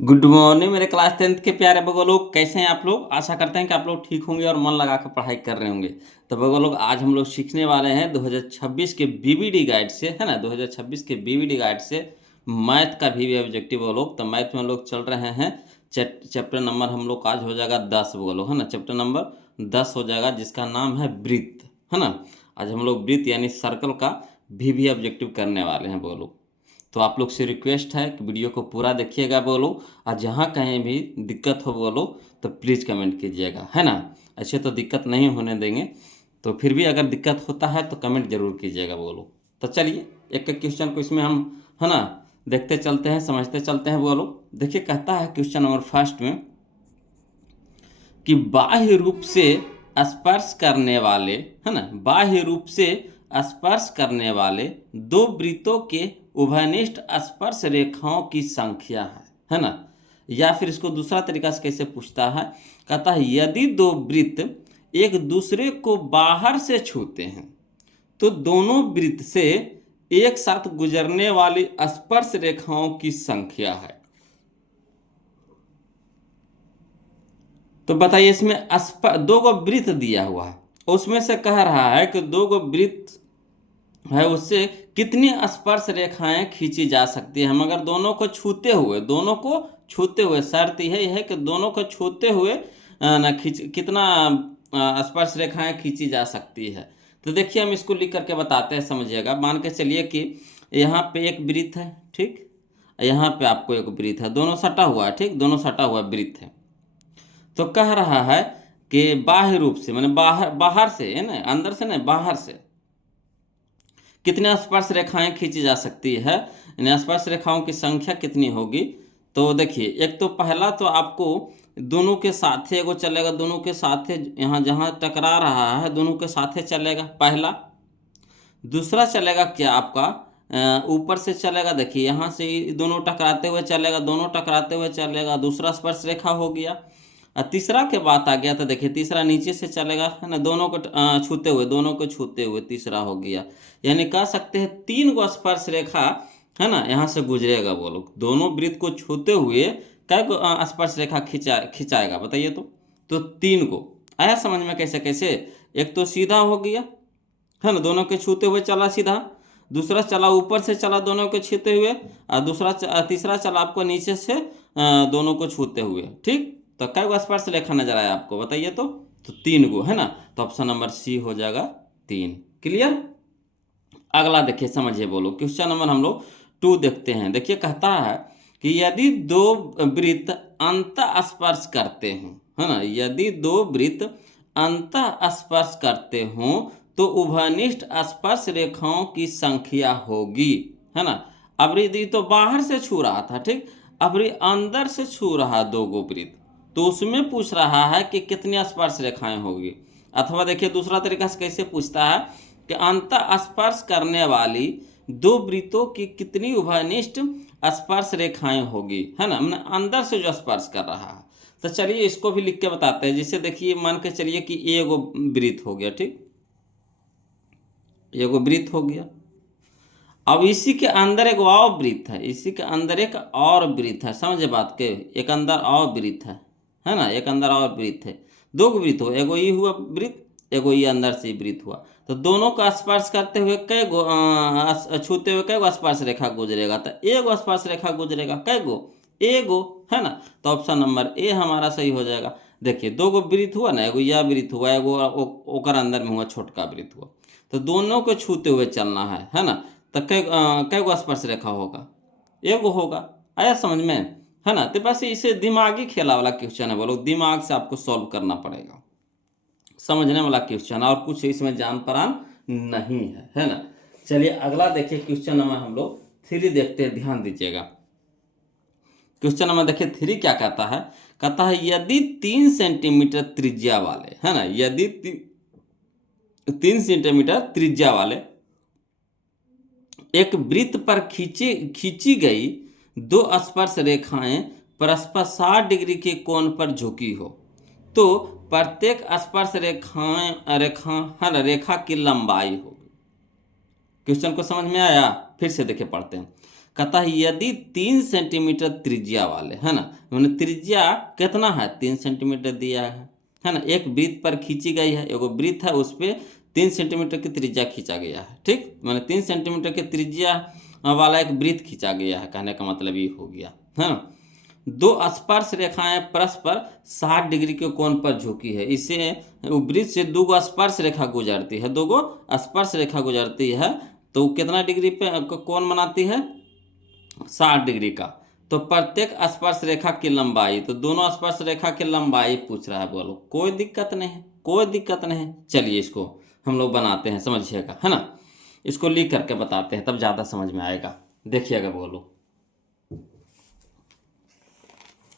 Good morning मेरे class 10th के प्यारे बगो लोग, कैसे हैं आप लोग। आशा करते हैं कि आप लोग ठीक होंगे और मन लगा कर पढ़ाई कर रहे होंगे। तो बगो लोग, आज हम लोग सीखने वाले हैं 2026 के बीबीडी गाइड से, है ना। 2026 के बीबीडी गाइड से मैथ का भी ऑब्जेक्टिव बगो लोग। तो मैथ में हम लोग चल रहे हैं चैप्टर नंबर हम लोग का आज हो जाएगा 10 बगो लोग, है ना। चैप्टर नंबर 10 हो जाएगा, जिसका नाम है वृत्त, है ना। आज हम लोग वृत्त यानी सर्कल का भी ऑब्जेक्टिव करने वाले हैं बगो लोग। तो आप लोग से रिक्वेस्ट है कि वीडियो को पूरा देखिएगा बोलो, और जहाँ कहीं भी दिक्कत हो बोलो तो प्लीज़ कमेंट कीजिएगा, है ना। ऐसे तो दिक्कत नहीं होने देंगे, तो फिर भी अगर दिक्कत होता है तो कमेंट जरूर कीजिएगा बोलो। तो चलिए एक एक क्वेश्चन को इसमें हम, है ना, देखते चलते हैं, समझते चलते हैं बोलो। देखिए, कहता है क्वेश्चन नंबर फर्स्ट में कि बाह्य रूप से स्पर्श करने वाले, है ना, बाह्य रूप से स्पर्श करने वाले दो वृत्तों के उभयनिष्ठ स्पर्श रेखाओं की संख्या है ना। या फिर इसको दूसरा तरीका से कैसे पूछता है, कहता है यदि दो वृत्त एक दूसरे को बाहर से छूते हैं तो दोनों वृत्त से एक साथ गुजरने वाली स्पर्श रेखाओं की संख्या है। तो बताइए, इसमें दो गो वृत्त दिया हुआ है, उसमें से कह रहा है कि दो गो वृत्त है, उससे कितनी स्पर्श रेखाएं खींची जा सकती है। हम अगर दोनों को छूते हुए शर्त यही है कि दोनों को छूते हुए ना कितना स्पर्श रेखाएं खींची जा सकती है। तो देखिए, हम इसको लिख करके बताते हैं, समझिएगा। मान के चलिए कि यहाँ पे एक वृत्त है, ठीक, यहाँ पे आपको एक वृत्त है, दोनों सटा हुआ है, ठीक, दोनों सटा हुआ वृत्त है। तो कह रहा है कि बाह्य रूप से, माने बाहर से, है ना, अंदर से नहीं, बाहर से कितने स्पर्श रेखाएं खींची जा सकती है, इन स्पर्श रेखाओं की संख्या कितनी होगी। तो देखिए, एक तो पहला तो आपको दोनों के साथे एगो चलेगा, दोनों के साथे यहाँ जहाँ टकरा रहा है दोनों के साथे चलेगा पहला। दूसरा चलेगा क्या आपका, ऊपर से चलेगा, देखिए यहाँ से दोनों टकराते हुए चलेगा, दोनों टकराते हुए चलेगा, दूसरा स्पर्श रेखा हो गया। और तीसरा के बात आ गया तो देखिए, तीसरा नीचे से चलेगा, है ना, दोनों को छूते हुए, दोनों को छूते हुए तीसरा हो गया। यानी कह सकते हैं 3 गो स्पर्श रेखा, है ना, यहाँ से गुजरेगा। वो लोग दोनों वृत्त को छूते हुए कै गो स्पर्श रेखा खिंचाएगा, बताइए। तो 3 गो आया समझ में कैसे कैसे। एक तो सीधा हो गया, है ना, दोनों के छूते हुए चला सीधा। दूसरा चला ऊपर से चला दोनों के छूते हुए, और तीसरा चला आपको नीचे से दोनों को छूते हुए, ठीक। तो कै गो स्पर्श रेखा नजर आया आपको, बताइए। तो 3 गो, है ना। तो ऑप्शन नंबर सी हो जाएगा 3। क्लियर। अगला देखिए, समझिए बोलो। क्वेश्चन नंबर हम लोग 2 देखते हैं। देखिए, कहता है कि यदि दो वृत्त अंत स्पर्श करते हों, है ना, यदि दो वृत्त अंत स्पर्श करते हों तो उभयनिष्ठ स्पर्श रेखाओं की संख्या होगी, है ना। अब यदि तो बाहर से छू रहा था, ठीक, अब अंदर से छू रहा दो गो वृत्त, तो उसमें पूछ रहा है कि कितनी स्पर्श रेखाएं होगी। अथवा देखिए, दूसरा तरीका से कैसे पूछता है कि अंत स्पर्श करने वाली दो वृत्तों की कितनी उभयनिष्ठ स्पर्श रेखाएं होगी, है ना, मैंने अंदर से जो स्पर्श कर रहा है। तो चलिए इसको भी लिख के बताते हैं। जैसे देखिए, मान के चलिए कि एगो वृत्त हो गया, ठीक, एगो वृत्त हो गया। अब इसी के अंदर एक और वृत्त है, इसी के अंदर एक और वृत्त है, समझे बात के। एक अंदर और वृत्त है ना, एक अंदर और वृत्त है। दो गो वृत्त हो, एगो ये हुआ वृत्त, एगो ये अंदर से वृत्त हुआ। तो दोनों का स्पर्श करते हुए कै गो छूते हुए कै गो स्पर्श रेखा गुजरेगा, तो एगो स्पर्श रेखा गुजरेगा, कै गो, एगो, है ना। तो ऑप्शन नंबर ए हमारा सही हो जाएगा। देखिए, दो गो वृत्त हुआ ना, एगो यह वृत्त हुआ, एगो ओकर अंदर में हुआ छोटका वृत्त हुआ। तो दोनों को छूते हुए चलना है ना। तो कै गो स्पर्श रेखा होगा, एगो होगा। आया समझ में, है ना। तो बस इसे दिमागी खेला वाला क्वेश्चन है, बोलो दिमाग से आपको सॉल्व करना पड़ेगा, समझने वाला क्वेश्चन, और कुछ इसमें जान परान नहीं है ना। चलिए अगला देखिए, क्वेश्चन नंबर हम लोग 3 देखते हैं, ध्यान दीजिएगा। क्वेश्चन नंबर देखिए 3 क्या कहता है, कहता है यदि 3 सेंटीमीटर त्रिज्या वाले, है ना, यदि 3 सेंटीमीटर त्रिज्या वाले एक वृत्त पर खींची गई दो स्पर्श रेखाएं परस्पर 60 डिग्री के कोण पर झुकी हो, तो प्रत्येक स्पर्श रेखा की लंबाई होगी। क्वेश्चन को समझ में आया, फिर से देखे पढ़ते हैं। कहता है यदि 3 सेंटीमीटर त्रिज्या वाले, है ना, मैंने त्रिज्या कितना है 3 सेंटीमीटर दिया है ना, एक वृत्त पर खींची गई है, एगो वृत्त है उस पर 3 सेंटीमीटर की त्रिज्या खींचा गया है, ठीक, मैंने 3 सेंटीमीटर की त्रिज्या वाला एक वृत्त खींचा गया है, कहने का मतलब ये हो गया, है ना। दो स्पर्श रेखाएं परस्पर 60 डिग्री के कोण पर झुकी है, इसे वृत्त से दो गो स्पर्श रेखा गुजरती है, दो गो स्पर्श रेखा गुजरती है, तो कितना डिग्री पे कोण बनाती है 60 डिग्री का। तो प्रत्येक स्पर्श रेखा की लंबाई, तो दोनों स्पर्श रेखा की लंबाई पूछ रहा है, बोलो कोई दिक्कत नहीं है, कोई दिक्कत नहीं है। चलिए इसको हम लोग बनाते हैं, समझिएगा, है ना, इसको लिख करके बताते हैं तब ज़्यादा समझ में आएगा। देखिएगा, बोलो,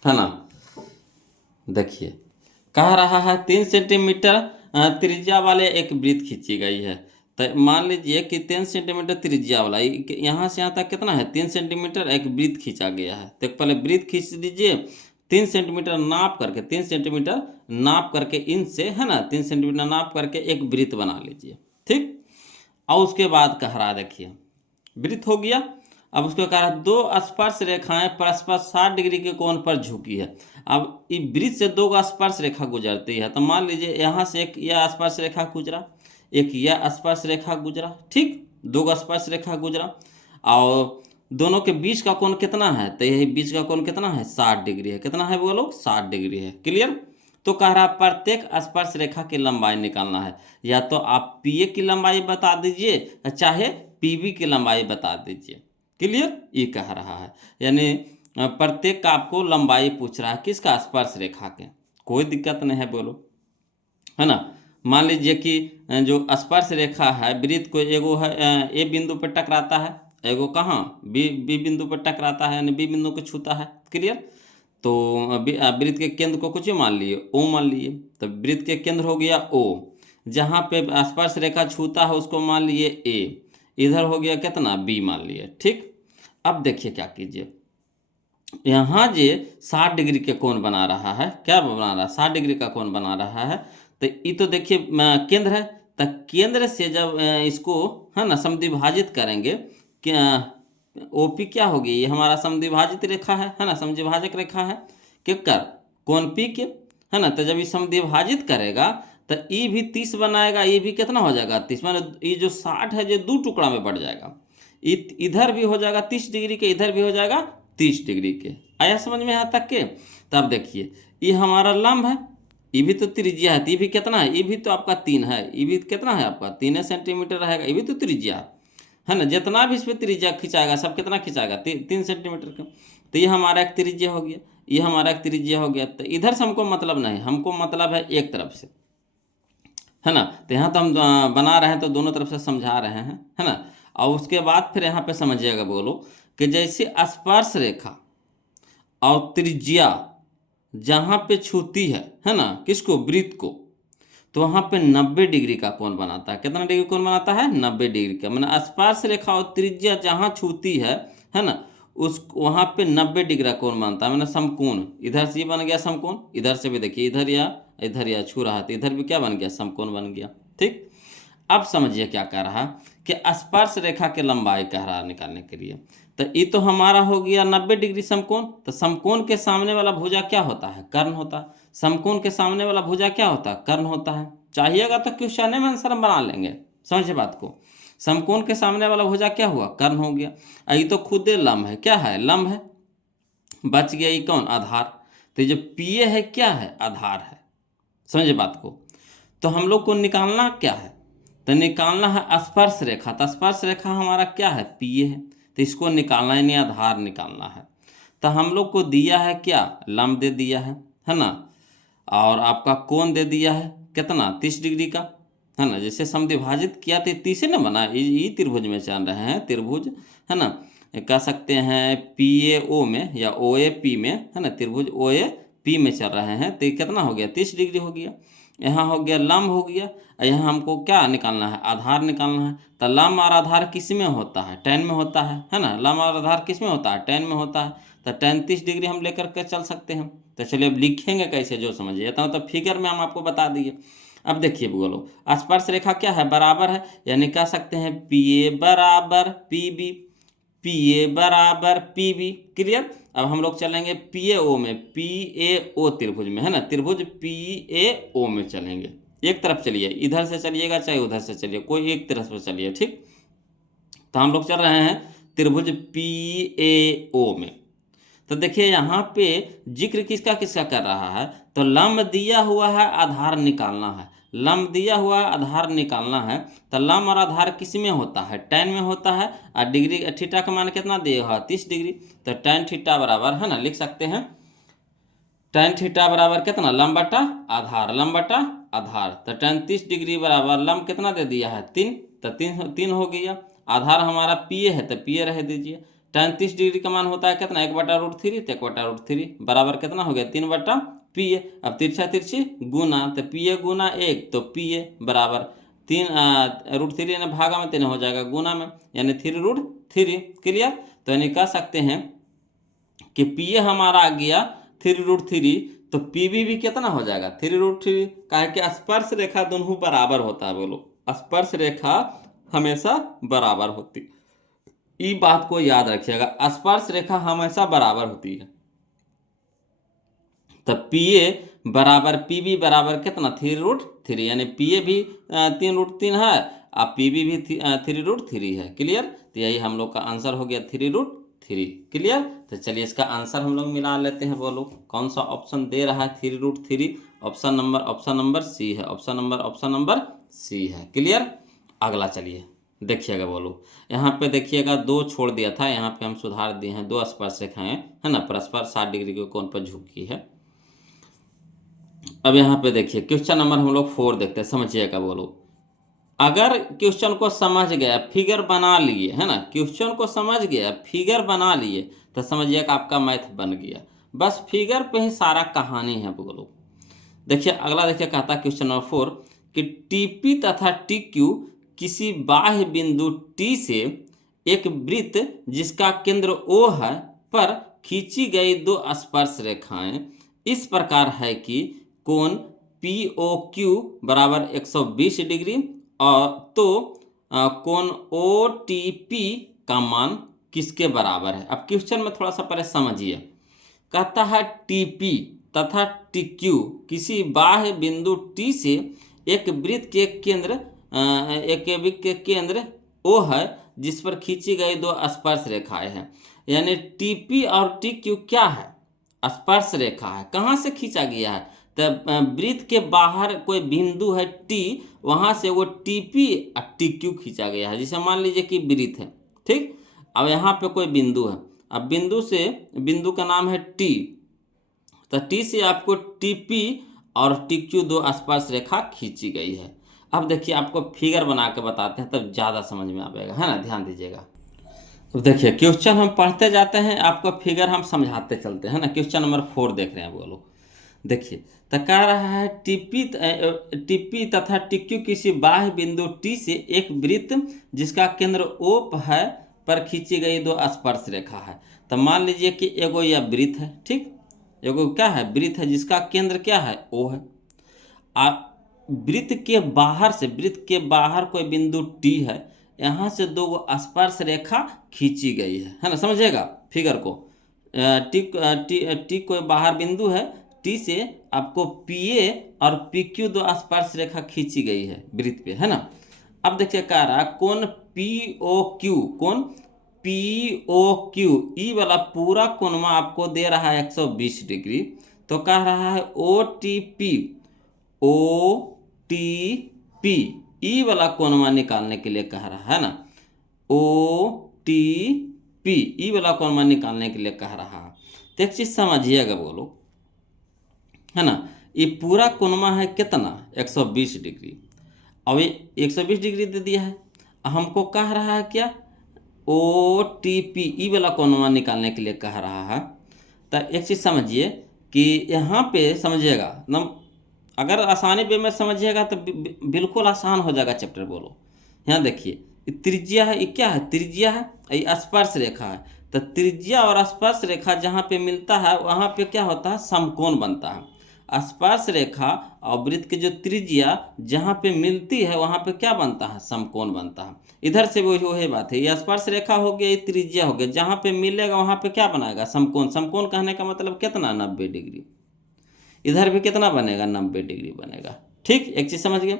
है ना, देखिए कह रहा है 3 सेंटीमीटर त्रिज्या वाले एक वृत्त खींची गई है, तो मान लीजिए कि 3 सेंटीमीटर त्रिज्या वाला, यहाँ से यहाँ तक कितना है 3 सेंटीमीटर एक वृत्त खींचा गया है, तो पहले वृत्त खींच दीजिए 3 सेंटीमीटर नाप करके, 3 सेंटीमीटर नाप करके इनसे, है ना, 3 सेंटीमीटर नाप करके एक वृत्त बना लीजिए, ठीक। और उसके बाद कह रहा है, देखिए वृत्त हो गया, अब उसके कारण दो स्पर्श रेखाएं परस्पर 60 डिग्री के कोण पर झुकी है। अब इस वृत्त से दो स्पर्श रेखा गुजरती है, तो मान लीजिए यहाँ से एक यह स्पर्श रेखा गुजरा, एक यह स्पर्श रेखा गुजरा, ठीक, दो स्पर्श रेखा गुजरा, और दोनों के बीच का कोण कितना है, तो यही बीच का कोण कितना है 60 डिग्री है, कितना है बोलो 60 डिग्री है, क्लियर। तो कह रहा प्रत्येक स्पर्श रेखा की लंबाई निकालना है, या तो आप पीए की लंबाई बता दीजिए, चाहे पीबी की लंबाई बता दीजिए, क्लियर, ये कह रहा है, यानी प्रत्येक का आपको लंबाई पूछ रहा है, किसका स्पर्श रेखा के, कोई दिक्कत नहीं है, बोलो, है ना। मान लीजिए कि जो स्पर्श रेखा है वृत्त को, एगो है ए बिंदु पर टकराता है, एगो कहाँ बी बिंदु पर टकराता है, यानी बी बिंदु को छूता है, क्लियर। तो वृत्त के केंद्र को कुछ मान लिए ओ मान लिए, तो वृत्त के केंद्र हो गया ओ, जहाँ पे स्पर्श रेखा छूता है उसको मान लिए ए, इधर हो गया कितना बी मान लिए, ठीक। अब देखिए क्या कीजिए, यहाँ जे 60 डिग्री के कोण बना रहा है, क्या बना रहा है 60 डिग्री का कोण बना रहा है, तो ये तो देखिए केंद्र है, तो केंद्र से जब इसको, है ना, समद्विभाजित करेंगे, क्या ओपी क्या होगी, ये हमारा समद्विभाजित रेखा है ना, समद्विभाजक रेखा है, किसका कोण पी के, है ना। तो जब ये समद्विभाजित करेगा तो ई भी 30 बनाएगा, ये भी कितना हो जाएगा 30, माने ये जो 60 है जो दो टुकड़ा में बढ़ जाएगा, इधर भी हो जाएगा 30 डिग्री के, इधर भी हो जाएगा 30 डिग्री के। आया समझ में यहाँ तक के। तब देखिए ये हमारा लंब है, ये भी तो त्रिज्या है, ये भी कितना है, ये भी तो आपका 3 है, ये भी कितना है आपका 3 सेंटीमीटर रहेगा, ये भी तो त्रिज्या है ना, जितना भी इस पर त्रिज्या खिंचाएगा सब कितना खिंचाएगा 3 सेंटीमीटर का। तो ये हमारा एक त्रिज्या हो गया, ये हमारा एक त्रिज्या हो गया, तो इधर से हमको मतलब नहीं, हमको मतलब है एक तरफ से, है ना। तो यहाँ तो हम बना रहे हैं तो दोनों तरफ से समझा रहे हैं, है ना। और उसके बाद फिर यहाँ पे समझिएगा, बोलो कि जैसे स्पर्श रेखा और त्रिज्या जहाँ पे छूती है ना, किसको वृत्त को, तो वहाँ पे 90 डिग्री का कोण बनाता है, कितना डिग्री कोण बनाता है 90 डिग्री का, मैंने स्पर्श रेखा और त्रिज्या जहाँ छूती है ना, उस वहाँ पे 90 डिग्री का कोण बनता है, मैंने समकोण, इधर से ये बन गया समकोण, इधर से भी देखिए इधर या छू रहा था, इधर भी क्या बन गया समकोण बन गया, ठीक। अब समझिए क्या कह रहा कि स्पर्श रेखा के लंबाई कह रहा निकालने के लिए, तो ये तो हमारा हो गया 90 डिग्री समकोण, तो समकोण के सामने वाला भुजा क्या होता है कर्ण होता है, समकोण के सामने वाला भुजा क्या होता है कर्ण होता है। चाहिएगा तो क्वेश्चन में आंसर हम बना लेंगे, समझे बात को। समकोण के सामने वाला भुजा क्या हुआ कर्ण हो गया, ये तो खुद लंब है, क्या है लंब है, बच गया ये कौन आधार, तो जो पीए है क्या है आधार है, समझे बात को। तो हम लोग को निकालना क्या है, तो निकालना है स्पर्श रेखा, तो स्पर्श रेखा हमारा क्या है पीए है, तो इसको निकालना है, यानी आधार निकालना है। तो हम लोग को दिया है क्या लंब दे दिया है ना, और आपका कोण दे दिया है कितना 30 डिग्री का, है ना। जैसे समद्विभाजित किया तो 30 से ना बना, ये त्रिभुज में चल रहे हैं त्रिभुज, है ना, कह सकते हैं पी ए ओ में या ओ ए पी में, है ना, त्रिभुज ओ ए पी में चल रहे हैं, तो कितना हो गया 30 डिग्री हो गया, यहाँ हो गया लंब हो गया, यहाँ हमको क्या निकालना है आधार निकालना है। तो लंब और आधार किस में होता है tan में होता है ना, लंब और आधार किस में होता है tan में होता है, तो tan 30 डिग्री हम लेकर के चल सकते हैं। तो चलिए अब लिखेंगे कैसे जो समझिए, तो फिगर में हम आपको बता दिए। अब देखिए बोलो स्पर्श रेखा क्या है बराबर है, यानी कह सकते हैं पी ए बराबर पी बी, पी ए बराबर पी बी। क्लियर। अब हम लोग चलेंगे पी ए ओ में, पी ए ओ त्रिभुज में, है ना, त्रिभुज पी ए ओ में चलेंगे। एक तरफ चलिए, इधर से चलिएगा चाहे उधर से चलिए, कोई एक तरफ से चलिए, ठीक। तो हम लोग चल रहे हैं त्रिभुज पी ए ओ में। तो देखिए यहाँ पे जिक्र किसका किसका कर रहा है, तो लंब दिया हुआ है, आधार निकालना है। लंब दिया हुआ आधार निकालना है, तो लंब और आधार किस में होता है, tan में होता है। और डिग्री थीटा का मान कितना दिया हुआ, 30 डिग्री। तो tan थीटा बराबर, है ना, लिख सकते हैं tan थीटा बराबर कितना, लंब बटा आधार, लंब बटा आधार। तो tan 30 डिग्री बराबर लंब कितना दे दिया है, 3। तो 3 हो गया। आधार हमारा पी ए है, तो पी ए रह दीजिए। tan 30 डिग्री का मान होता है कितना, 1/√3। तो 1/√3 बराबर कितना हो गया, 3 पी ए। अब तिरछा तिरछी गुना, तो पी ए गुना 1, तो पी ए बराबर 3 √3 यानी भागा में 3 हो जाएगा, गुना में यानी 3√3। क्लियर। तो यानी कह सकते हैं कि पी ए हमारा आ गया 3√3, तो पी बी भी कितना हो जाएगा, 3√3। काहे कि स्पर्श रेखा दोनों बराबर होता है, बोलो स्पर्श रेखा हमेशा बराबर होती, ये बात को याद रखिएगा, स्पर्श रेखा हमेशा बराबर होती है। तो पी ए बराबर पी बी बराबर कितना, 3√3, यानी पी ए भी 3√3 है और पी बी भी 3√3 है। क्लियर। तो यही हम लोग का आंसर हो गया 3√3। क्लियर। तो चलिए इसका आंसर हम लोग मिला लेते हैं, बोलो कौन सा ऑप्शन दे रहा है 3√3। ऑप्शन नंबर सी है, ऑप्शन नंबर सी है। क्लियर। अगला चलिए देखिएगा, बोलो यहाँ पे देखिएगा 2 छोड़ दिया था, यहाँ पे हम सुधार दिए हैं, 2 स्पर्श रेखाएं, है ना, परस्पर 60 डिग्री के कोण पर झुकी है। अब यहाँ पे देखिए क्वेश्चन नंबर हम लोग 4 देखते हैं, समझिएगा। बोलो अगर क्वेश्चन को समझ गया, फिगर बना लिए, है ना, क्वेश्चन को समझ गया, फिगर बना लिए, तो समझिएगा आपका मैथ बन गया। बस फिगर पे ही सारा कहानी है। बोलो देखिए अगला, देखिए कहता क्वेश्चन नंबर 4 कि टीपी तथा टी क्यू किसी बाह्य बिंदु टी से एक वृत्त जिसका केंद्र ओ है पर खींची गई 2 स्पर्श रेखाएं इस प्रकार है कि कोण पी ओ क्यू बराबर 120 डिग्री और तो कोण ओ टी पी का मान किसके बराबर है। अब क्वेश्चन में थोड़ा सा पहले समझिए। कहता है टीपी तथा टी क्यू किसी बाह्य बिंदु टी से एक वृत्त के केंद्र ओ है जिस पर खींची गई 2 स्पर्श रेखाएं हैं। यानी टीपी और टी क्यू क्या है, स्पर्श रेखा है। कहाँ से खींचा गया है, तो वृत्त के बाहर कोई बिंदु है टी, वहाँ से वो टीपी और टी क्यू खींचा गया है। जैसे मान लीजिए कि वृत्त है, ठीक। अब यहाँ पे कोई बिंदु है, अब बिंदु का नाम है टी, तो टी से आपको टीपी और टी क्यू 2 स्पर्श रेखा खींची गई है। अब देखिए आपको फिगर बना के बताते हैं तब ज़्यादा समझ में आएगा, है ना, ध्यान दीजिएगा। अब देखिए क्वेश्चन हम पढ़ते जाते हैं, आपको फिगर हम समझाते चलते हैं ना। क्वेश्चन नंबर 4 देख रहे हैं, बोलो देखिए। तो कह रहा है टीपी तथा टीक्यू किसी बाह्य बिंदु टी से एक वृत्त जिसका केंद्र ओ है पर खींची गई 2 स्पर्श रेखा है। तो मान लीजिए कि एगो यह वृत्त है, ठीक, एगो क्या है, वृत्त है जिसका केंद्र क्या है, ओ है। वृत्त के बाहर कोई बिंदु टी है, यहाँ से 2 स्पर्श रेखा खींची गई है ना, समझिएगा फिगर को। टी कोई बाहर बिंदु है, टी से आपको पी ए और पी क्यू 2 स्पर्श रेखा खींची गई है वृत्त पे, है ना। अब देखिए कह रहा कोण पी ओ क्यू ई वाला पूरा कोणमा आपको दे रहा है 120 डिग्री। तो कह रहा है ओ टी पी ई वाला कोणमा निकालने के लिए कह रहा है ना, ओ टी पी ई वाला कोणमा निकालने के लिए कह रहा है। तो एक चीज समझिएगा, बोलो है ना, ये पूरा कोणमा है कितना, 120 डिग्री। अब ये 120 डिग्री दे दिया है, हमको कह रहा है क्या, ओ टी पी ई वाला कोणमा निकालने के लिए कह रहा है। तो एक चीज़ समझिए कि यहाँ पे समझिएगा, अगर आसानी वे में समझिएगा तो बिल्कुल आसान हो जाएगा चैप्टर। बोलो यहाँ देखिए त्रिज्या है, ये क्या है, त्रिज्या है, ये स्पर्श रेखा है। तो त्रिज्या और स्पर्श रेखा जहाँ पे मिलता है वहाँ पे क्या होता है, समकोण बनता है। स्पर्श रेखा और वृत्त की जो त्रिज्या जहाँ पे मिलती है वहाँ पे क्या बनता है, समकोण बनता है। इधर से वही बात है, ये स्पर्श रेखा हो गया, ये त्रिज्या हो गया, जहाँ पे मिलेगा वहाँ पे क्या बनाएगा, समकोण। समकोण कहने का मतलब कितना, 90 डिग्री। इधर भी कितना बनेगा, 90 डिग्री बनेगा। ठीक, एक चीज़ समझ गए।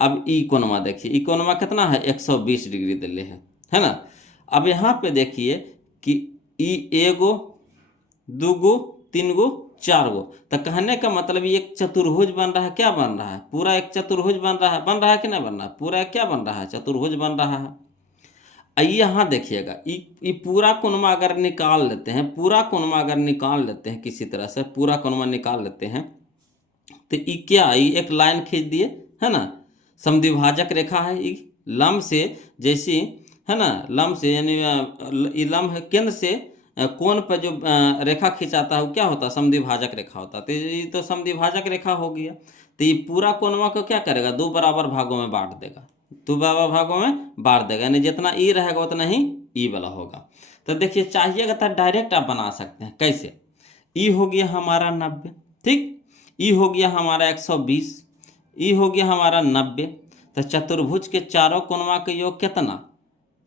अब ई कोणमा देखिए, ई कोणमा कितना है, 120 डिग्री दिले है ना। अब यहाँ पे देखिए कि ई एगो, दूगो, तीन गो, चार गो, तो कहने का मतलब ये एक चतुर्भुज बन रहा है। क्या बन रहा है, पूरा एक चतुर्भुज बन रहा है कि नहीं बन रहा है, पूरा क्या बन रहा है, चतुर्भुज बन रहा है। यहाँ देखिएगा, ये पूरा कोणमा अगर निकाल लेते हैं, पूरा कोणमा अगर निकाल लेते हैं किसी तरह से, पूरा कोणमा निकाल लेते हैं, तो ये क्या, ये एक लाइन खींच दिए, है ना, समद्विभाजक रेखा है ये, लंब से जैसी, है ना, लंब से यानी ये लंब है, केंद्र से कोण पर जो रेखा खिंचाता है वो क्या होता है, समद्विभाजक रेखा होता है। तो ये तो समद्विभाजक रेखा हो गया। तो ये पूरा कोणमा को क्या करेगा, दो बराबर भागों में बांट देगा, दो बराबर भागों में बांट देगा, यानी जितना ई रहेगा उतना ही ई वाला होगा। तो देखिए, चाहिएगा तो डायरेक्ट आप बना सकते हैं। कैसे, ई हो गया हमारा 90, ठीक, ई हो गया हमारा 120, ई हो गया हमारा 90। तो चतुर्भुज के चारों कोणमा का योग कितना,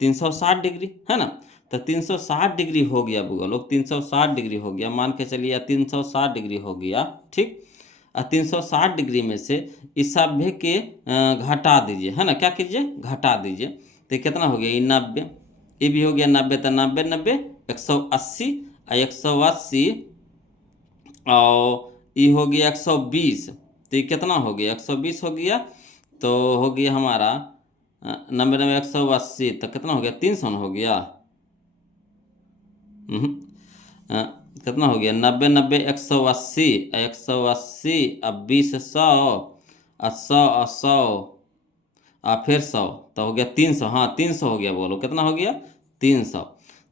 360 डिग्री, है ना। तो 360 डिग्री हो गया बुआ लोग, 360 डिग्री हो गया, मान के चलिए 360 डिग्री हो गया, ठीक। और 360 डिग्री में से इस सभ्य के घटा दीजिए, है ना, क्या कीजिए, घटा दीजिए। तो कितना हो गया, ये 90, ये भी हो गया 90, तो 90 90 180, और 180 और ये हो गया 120, तो ये कितना हो गया, 120 हो गया। तो हो गया हमारा 90 90 180, तो कितना हो गया, 300 हो गया। कितना हो गया, 90 90 180, 180 अब 20 100, 100 100 और फिर 100, तो हो गया 300। हाँ 300 हो गया, बोलो कितना हो गया, 300।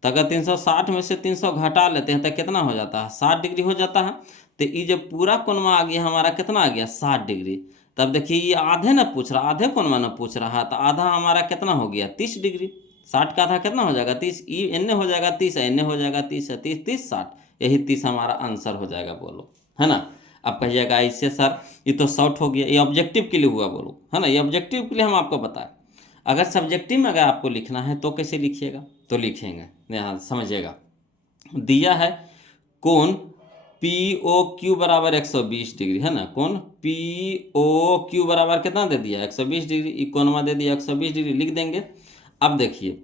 तो अगर 360 में से 300 घटा लेते हैं तो कितना हो जाता है, 60 डिग्री हो जाता है। तो ये जब पूरा कोणमा आ गया हमारा, कितना आ गया, 60 डिग्री। तब देखिए ये आधे ना पूछ रहा, आधे कोणमा ना पूछ रहा है, तो आधा हमारा कितना हो गया, 30 डिग्री। 60 का आधा कितना हो जाएगा, 30, ई एन्ने हो जाएगा 30, एन्ने हो जाएगा 30, 30 30 60, यही 30 हमारा आंसर हो जाएगा, बोलो, है ना। अब कहिएगा इससे सर ये तो शॉर्ट हो गया, ये ऑब्जेक्टिव के लिए हुआ, बोलो, है ना, ये ऑब्जेक्टिव के लिए हम आपको बताएं। अगर सब्जेक्टिव में अगर आपको लिखना है तो कैसे लिखिएगा, तो लिखेंगे, यहाँ समझिएगा, दिया है कोण पी ओ क्यू बराबर 120 डिग्री, है ना, कोण पी ओ क्यू बराबर कितना दे दिया, 120 डिग्री, कोणमा दे दिया 120 डिग्री, लिख देंगे। अब देखिए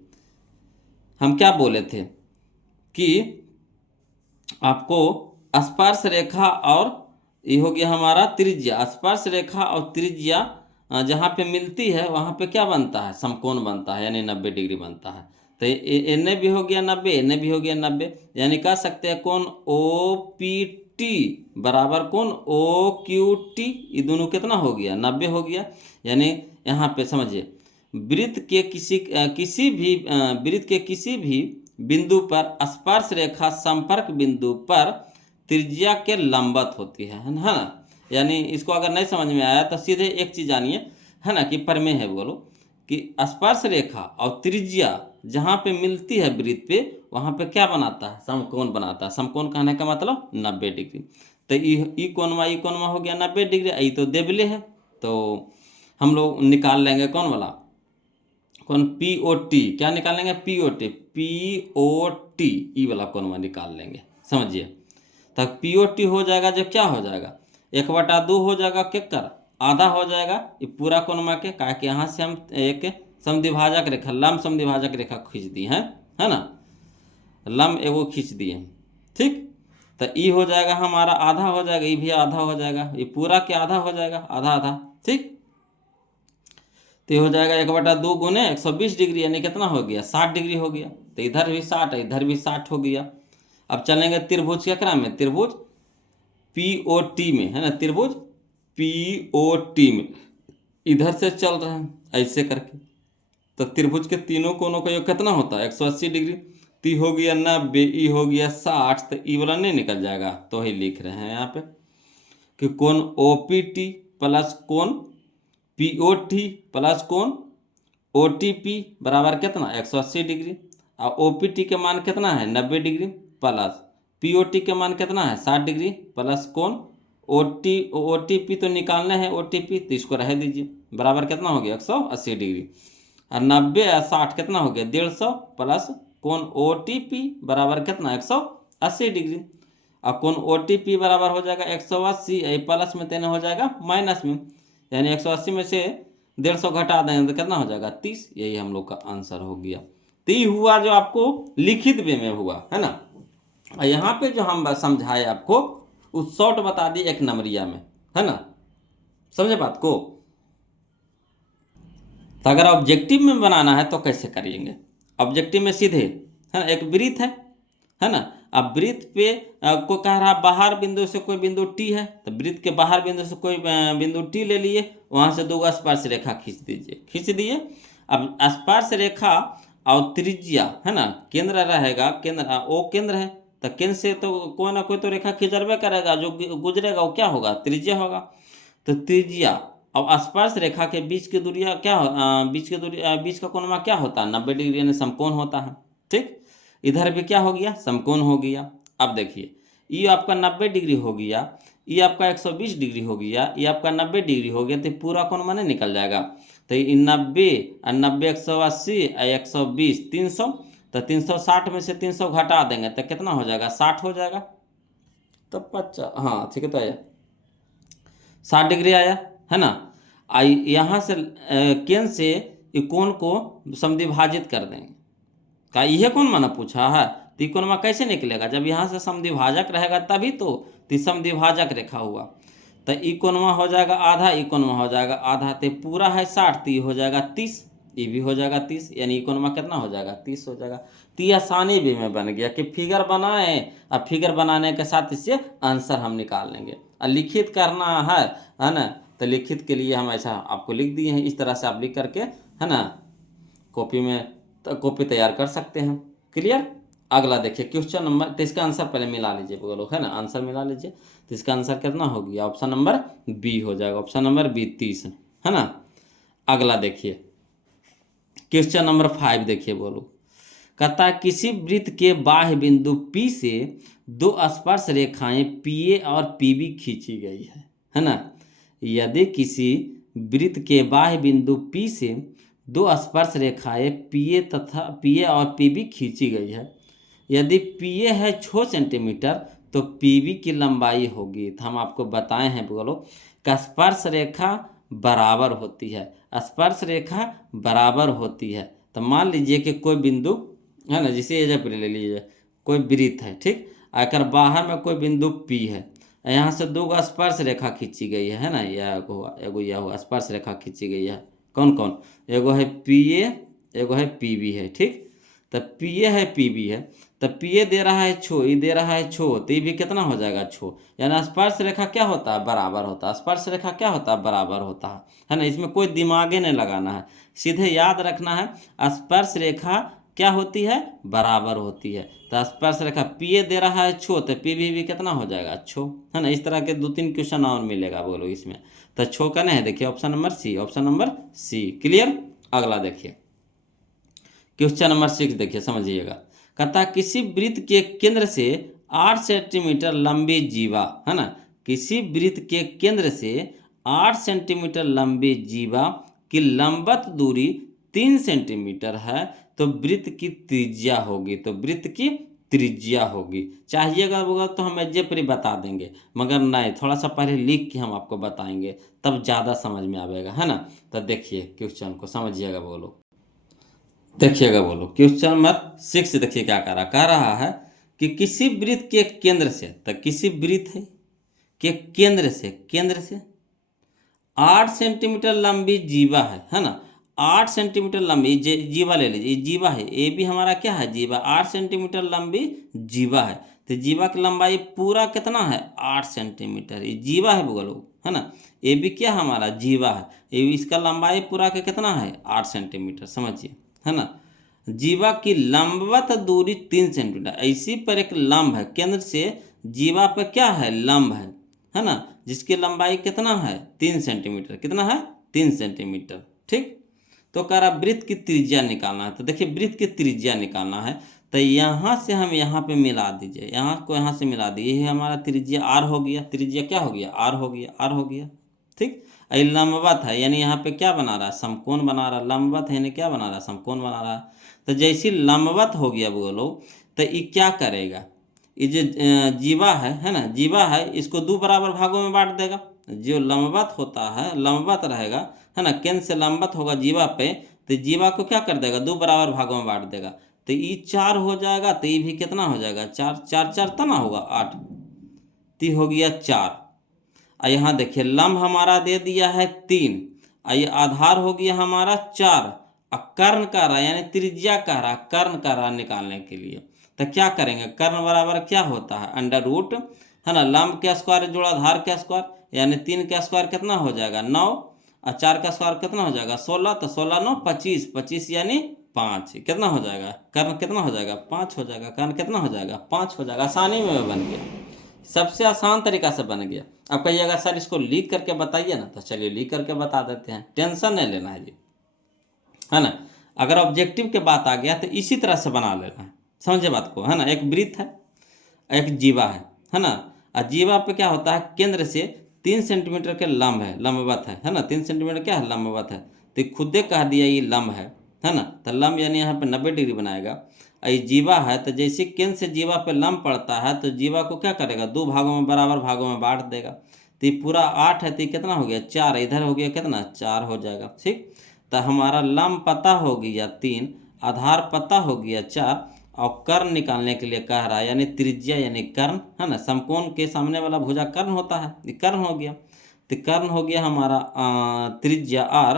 हम क्या बोले थे कि आपको स्पर्श रेखा और ये हो गया हमारा त्रिज्या, स्पर्श रेखा और त्रिज्या जहाँ पे मिलती है वहाँ पे क्या बनता है, समकोण बनता है, यानी 90 डिग्री बनता है। तो एने भी हो गया 90, एने भी हो गया 90, यानी कह सकते हैं कोण ओ पी टी बराबर कोण ओ क्यू टी, ये दोनों कितना हो गया, 90 हो गया। यानी यहाँ पे समझिए, वृत्त के किसी भी बिंदु पर स्पर्श रेखा संपर्क बिंदु पर त्रिज्या के लंबवत होती है ना। यानी इसको अगर नहीं समझ में आया तो सीधे एक चीज़ जानिए, है ना, कि प्रमेय है, बोलो, कि स्पर्श रेखा और त्रिज्या जहाँ पे मिलती है वृत्त पे, वहाँ पे क्या बनाता है, समकोण बनाता है। समकोण कहने का मतलब 90 डिग्री। तो ई कोणमा हो गया 90 डिग्री, ई तो देवले है, तो हम लोग निकाल लेंगे कौन वाला, कौन पी ओ टी, क्या निकाल लेंगे, पी ओ टी, ई वाला कोणमा निकाल लेंगे, समझिए। तब पी ओ टी हो जाएगा, जब क्या हो जाएगा, 1/2 हो जाएगा, केकर आधा हो जाएगा ये पूरा कोणमा के, क्या कि यहाँ से हम एक समद्विभाजक रेखा, लंब समद्विभाजक रेखा खींच दी है ना, लंब एगो खींच दिए, ठीक। तो ई हो जाएगा हमारा आधा हो जाएगा, ये भी आधा हो जाएगा, ये पूरा के आधा हो जाएगा, आधा आधा, ठीक। तो ये हो जाएगा 1/2 गुने 120 डिग्री, यानी कितना हो गया, 60 डिग्री हो गया। तो इधर भी 60 है, इधर भी 60 हो गया। अब चलेंगे त्रिभुज के क्रम में, त्रिभुज पी ओ टी में, है ना, त्रिभुज पी ओ टी में इधर से चल रहे हैं ऐसे करके। तो त्रिभुज के तीनों कोनों का योग कितना होता है, 180 डिग्री। ती हो गया 90, ई हो गया 60, तो ई वाला नहीं निकल जाएगा, तो ही लिख रहे हैं यहाँ पे कि कोण ओ पी टी प्लस कोण पी ओ टी प्लस कोण ओ टी पी बराबर कितना, 180 डिग्री। और ओ पी टी के मान कितना है, 90 degree, plus P O T के मान कितना है, 60 डिग्री, प्लस कोण OTP तो निकालना है OTP, तो इसको रह दीजिए। बराबर कितना हो गया 180 डिग्री। और 90 और 60 कितना हो गया 150 प्लस कोण OTP बराबर कितना 180 डिग्री। अब कोण OTP बराबर हो जाएगा 180, प्लस में तेना हो जाएगा माइनस में, यानी 180 में से 150 घटा देंगे तो कितना हो जाएगा 30। यही हम लोग का आंसर हो गया। तो ये हुआ जो आपको लिखित वे में हुआ है ना। यहाँ पे जो हम समझाए आपको उस शॉर्ट बता दी 1 नंबरिया में, है ना, समझे बात को। तो अगर ऑब्जेक्टिव में बनाना है तो कैसे करेंगे। ऑब्जेक्टिव में सीधे है ना, एक वृत्त है ना। अब वृत्त पे को कह रहा बाहर बिंदु से कोई बिंदु टी है, तो वृत्त के बाहर बिंदु से कोई बिंदु टी ले लिए, वहाँ से 2 स्पर्श रेखा खींच दीजिए, खींच दिए। अब स्पर्श रेखा और त्रिज्या है ना, केंद्र रहेगा, केंद्र वो केंद्र है, तो केंद्र से तो कोई ना कोई तो रेखा खिंचरबे करेगा, जो गुजरेगा वो क्या होगा त्रिज्या होगा। तो त्रिज्या अब स्पर्श रेखा के बीच की दूरिया क्या बीच की दूरी बीच का कोण क्या होता है 90 डिग्री, यानी समकोण होता है। ठीक, इधर भी क्या हो गया समकोण हो गया। अब देखिए ये आपका 90 डिग्री हो गया, ये आपका 120 डिग्री हो गया, ये आपका 90 डिग्री हो गया, तो पूरा कोण माने निकल जाएगा। तो ये 90 और 90 180 और 120 300, तो 360 में से 300 घटा देंगे तो कितना हो जाएगा 60 हो जाएगा। तो 50, हाँ ठीक है, तो आया 60 डिग्री आया है ना। आई यहाँ से केंद्र से ये कोण को समद्विभाजित कर देंगे। का यह कौन माना पूछा है, तो ये कोण कैसे निकलेगा, जब यहाँ से समद्विभाजक रहेगा तभी तो समद्विभाजक रेखा हुआ। तो ई कोणवा हो जाएगा आधा, ई कोणवा हो जाएगा आधा, तो पूरा है 60, तो ये हो जाएगा 30, ये भी हो जाएगा 30, यानी ई कोणवा कितना हो जाएगा 30 हो जाएगा। तो ये आसानी भी में बन गया कि फिगर बनाए, अब फिगर बनाने के साथ इससे आंसर हम निकाल लेंगे। और लिखित करना है ना, तो लिखित के लिए हम ऐसा आपको लिख दिए हैं, इस तरह से आप लिख करके है ना कॉपी में कॉपी तैयार कर सकते हैं। क्लियर। अगला देखिए क्वेश्चन नंबर, तो इसका आंसर पहले मिला लीजिए बोलो, है ना, आंसर मिला लीजिए। तो इसका आंसर कितना हो गया ऑप्शन नंबर बी हो जाएगा, ऑप्शन नंबर बी 30, है ना। अगला देखिए क्वेश्चन नंबर 5 देखिए बोलो, कहता किसी वृत्त के बाह्य बिंदु P से 2 स्पर्श रेखाएं PA और PB खींची गई है ना। यदि किसी वृत्त के बाह्य बिंदु P से 2 स्पर्श रेखाएं PA और PB खींची गई है, यदि PA है 6 सेंटीमीटर तो PB की लंबाई होगी। तो हम आपको बताए हैं बोलो कि स्पर्श रेखा बराबर होती है, स्पर्श रेखा बराबर होती है। तो मान लीजिए कि कोई बिंदु है ना, जिसे एज पर ले लीजिए कोई वृत्त है, ठीक, आकर बाहर में कोई बिंदु P है, यहाँ से 2 स्पर्श रेखा खींची गई है ना, एगो यह स्पर्श रेखा खींची गई है। कौन कौन, एगो है PA, एगो है PB है, ठीक। तो PA है PB है, तो PA दे रहा है 6, ये दे रहा है 6, तो ये भी कितना हो जाएगा 6, यानी स्पर्श रेखा क्या होता है बराबर होता है, स्पर्श रेखा क्या होता है बराबर होता है ना। इसमें कोई दिमागे नहीं लगाना है, सीधे याद रखना है स्पर्श रेखा क्या होती है बराबर होती है। तो स्पर्श रेखा PA दे रहा है 6, तो PB भी कितना हो जाएगा 6, है ना। इस तरह के 2-3 क्वेश्चन और मिलेगा बोलो इसमें। तो 6 का नहीं है, देखिए option number C, option number C. Clear. अगला देखिए क्वेश्चन नंबर 6 देखिए समझिएगा, कहता किसी वृत्त के केंद्र से 8 सेंटीमीटर लंबी जीवा, है ना, किसी वृत्त के केंद्र से 8 सेंटीमीटर लंबी जीवा की लंबवत दूरी 3 सेंटीमीटर है, तो वृत्त की त्रिज्या होगी, तो वृत्त की त्रिज्या होगी। चाहिएगा होगा तो हम एजेपरी बता देंगे, मगर नहीं, थोड़ा सा पहले लिख के हम आपको बताएंगे, तब ज़्यादा समझ में आएगा, है ना। तो देखिए क्वेश्चन को समझिएगा बोलो, देखिएगा बोलो क्वेश्चन नंबर 6 देखिए क्या कह रहा है कि किसी वृत्त के केंद्र से, तो किसी वृत्त है के केंद्र से 8 सेंटीमीटर लंबी जीवा है ना, 8 सेंटीमीटर लंबी जीवा ले लीजिए, जीवा है, ये भी हमारा क्या है जीवा, 8 सेंटीमीटर लंबी जीवा है। तो जीवा की लंबाई पूरा कितना है 8 सेंटीमीटर, ये जीवा है बोलो, है ना। ये भी क्या हमारा जीवा है, ये इसका लंबाई पूरा का कितना है 8 सेंटीमीटर, समझिए, है ना। जीवा की लंबवत दूरी 3 सेंटीमीटर, इसी पर एक लंब है, केंद्र से जीवा पर क्या है लंब है ना, जिसकी लंबाई कितना है 3 सेंटीमीटर, कितना है 3 सेंटीमीटर, ठीक। तो कह रहा वृत्त की त्रिज्या निकालना है। तो देखिए वृत्त की त्रिज्या निकालना है, तो यहाँ से हम यहाँ पे मिला दीजिए, यहाँ को यहाँ से मिला दीजिए, ये हमारा त्रिज्या आर हो गया, त्रिज्या क्या हो गया, आर हो गया, आर हो गया। ठीक, ये लंबवत है, यानी यहाँ पे क्या बना रहा है, समकोण बना रहा है। लंबवत है यानी क्या बना रहा है, समकोण बना रहा है। तो जैसे लंबवत हो गया बोलो, तो ये क्या करेगा, ये जो जीवा है ना, जीवा है, इसको दो बराबर भागों में बांट देगा। जो लंबवत होता है, लंबवत रहेगा, है ना, केंद्र से लंबवत होगा जीवा पे, तो जीवा को क्या कर देगा, दो बराबर भागों में बांट देगा। तो ये 4 हो जाएगा, तो ये भी कितना हो जाएगा, 4, 4 4 तना होगा 8, तो हो गया 4। और यहाँ देखिए लंब हमारा दे दिया है 3, और ये आधार हो गया हमारा 4, और कर्ण का रहा यानी त्रिज्या का रहा, कर्ण का रहा निकालने के लिए। तो क्या करेंगे, कर्ण बराबर क्या होता है, अंडर रूट, है ना, लंब के स्क्वायर जोड़ा आधार के स्क्वायर, यानी 3 का स्क्वायर कितना हो जाएगा 9, और 4 का स्क्वायर कितना हो जाएगा 16, तो 16 9 25, 25 यानी 5, कितना हो जाएगा, कर्ण कितना हो जाएगा 5 हो जाएगा, कर्ण कितना हो जाएगा 5 हो जाएगा। आसानी में बन गया, सबसे आसान तरीका से बन गया। अब कहिएगा सर इसको लिख करके बताइए ना, तो चलिए लिख करके बता देते हैं, टेंशन नहीं लेना है जी, है ना। अगर ऑब्जेक्टिव के बात आ गया तो इसी तरह से बना लेना है, समझे बात को, है ना। एक वृत्त है, एक जीवा है ना। और जीवा पे क्या होता है, केंद्र से 3 सेंटीमीटर के लंब है, लंबवत है ना, 3 सेंटीमीटर क्या है, लंबवत है। तो खुदे कह दिया ये लंब है ना। तो लंब यानी यहाँ पे 90 डिग्री बनाएगा। ये जीवा है, तो जैसे केंद्र से जीवा पे लंब पड़ता है, तो जीवा को क्या करेगा, 2 भागों में बराबर भागों में बांट देगा। तो ये पूरा 8 है, तो ये कितना हो गया 4, इधर हो गया कितना 4 हो जाएगा। ठीक, तो हमारा लंब पता हो गया 3, आधार पता हो गया 4, और कर्ण निकालने के लिए कह रहा है, यानी त्रिज्या यानी कर्ण, है ना। समकोण के सामने वाला भुजा कर्ण होता है, ये कर्ण हो गया। तो कर्ण हो गया हमारा त्रिज्या आर,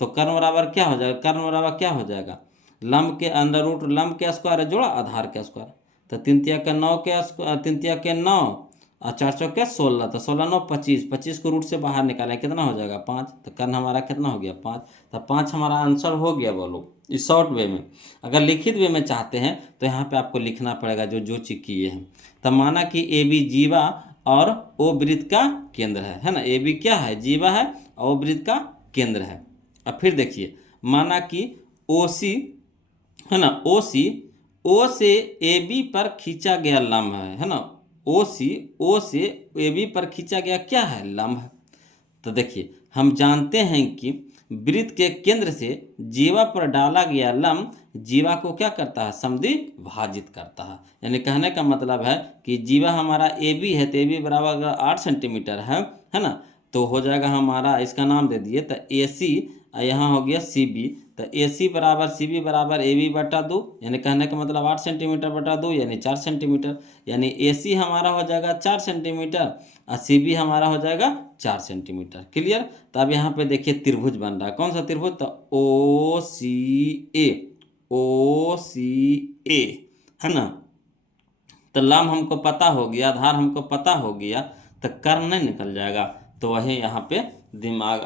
तो कर्ण बराबर क्या हो जाएगा, कर्ण बराबर क्या हो जाएगा, लंब के अंडर रूट लंब के स्क्वायर जोड़ा आधार के स्क्वायर। तो 3 तिया के 9 के 3 तिया के 9 और 4 चौक के 16, तो 16 9 25, 25 को रूट से बाहर निकालें कितना हो जाएगा 5, तो कर्ण हमारा कितना हो गया 5। तो 5 हमारा आंसर हो गया। बोलो इस शॉर्ट वे में। अगर लिखित वे में चाहते हैं तो यहाँ पे आपको लिखना पड़ेगा जो जो चीज किए हैं। तो माना कि ए बी जीवा और ओ वृत्त का केंद्र है ना। ए बी क्या है, जीवा है, और ओ वृत्त का केंद्र है। अब फिर देखिए, माना कि ओ सी, है ना, ओ सी, ओ से ए बी पर खींचा गया लंब है ना। ओ सी, ओ से ए बी पर खींचा गया क्या है, लंब है। तो देखिए हम जानते हैं कि वृत्त के केंद्र से जीवा पर डाला गया लंब जीवा को क्या करता है, समद्विभाजित करता है। यानी कहने का मतलब है कि जीवा हमारा ए बी है, तो ए बी बराबर अगर 8 सेंटीमीटर है ना, तो हो जाएगा हमारा, इसका नाम दे दिए तो ए सी, यहाँ हो गया सी बी। तो ए सी बराबर सी बी बराबर ए बी बटा 2, यानी कहने का मतलब 8 सेंटीमीटर बटा 2 यानी 4 सेंटीमीटर। यानी ए सी हमारा हो जाएगा 4 सेंटीमीटर और सी बी हमारा हो जाएगा 4 सेंटीमीटर। क्लियर। तो अब यहाँ पे देखिए त्रिभुज बन रहा है, कौन सा त्रिभुज, तो ओ सी ए, ओ सी ए, है ना। तो लंब हमको पता हो गया, आधार हमको पता हो गया, तो कर्ण नहीं निकल जाएगा। तो वही यहाँ पे दिमाग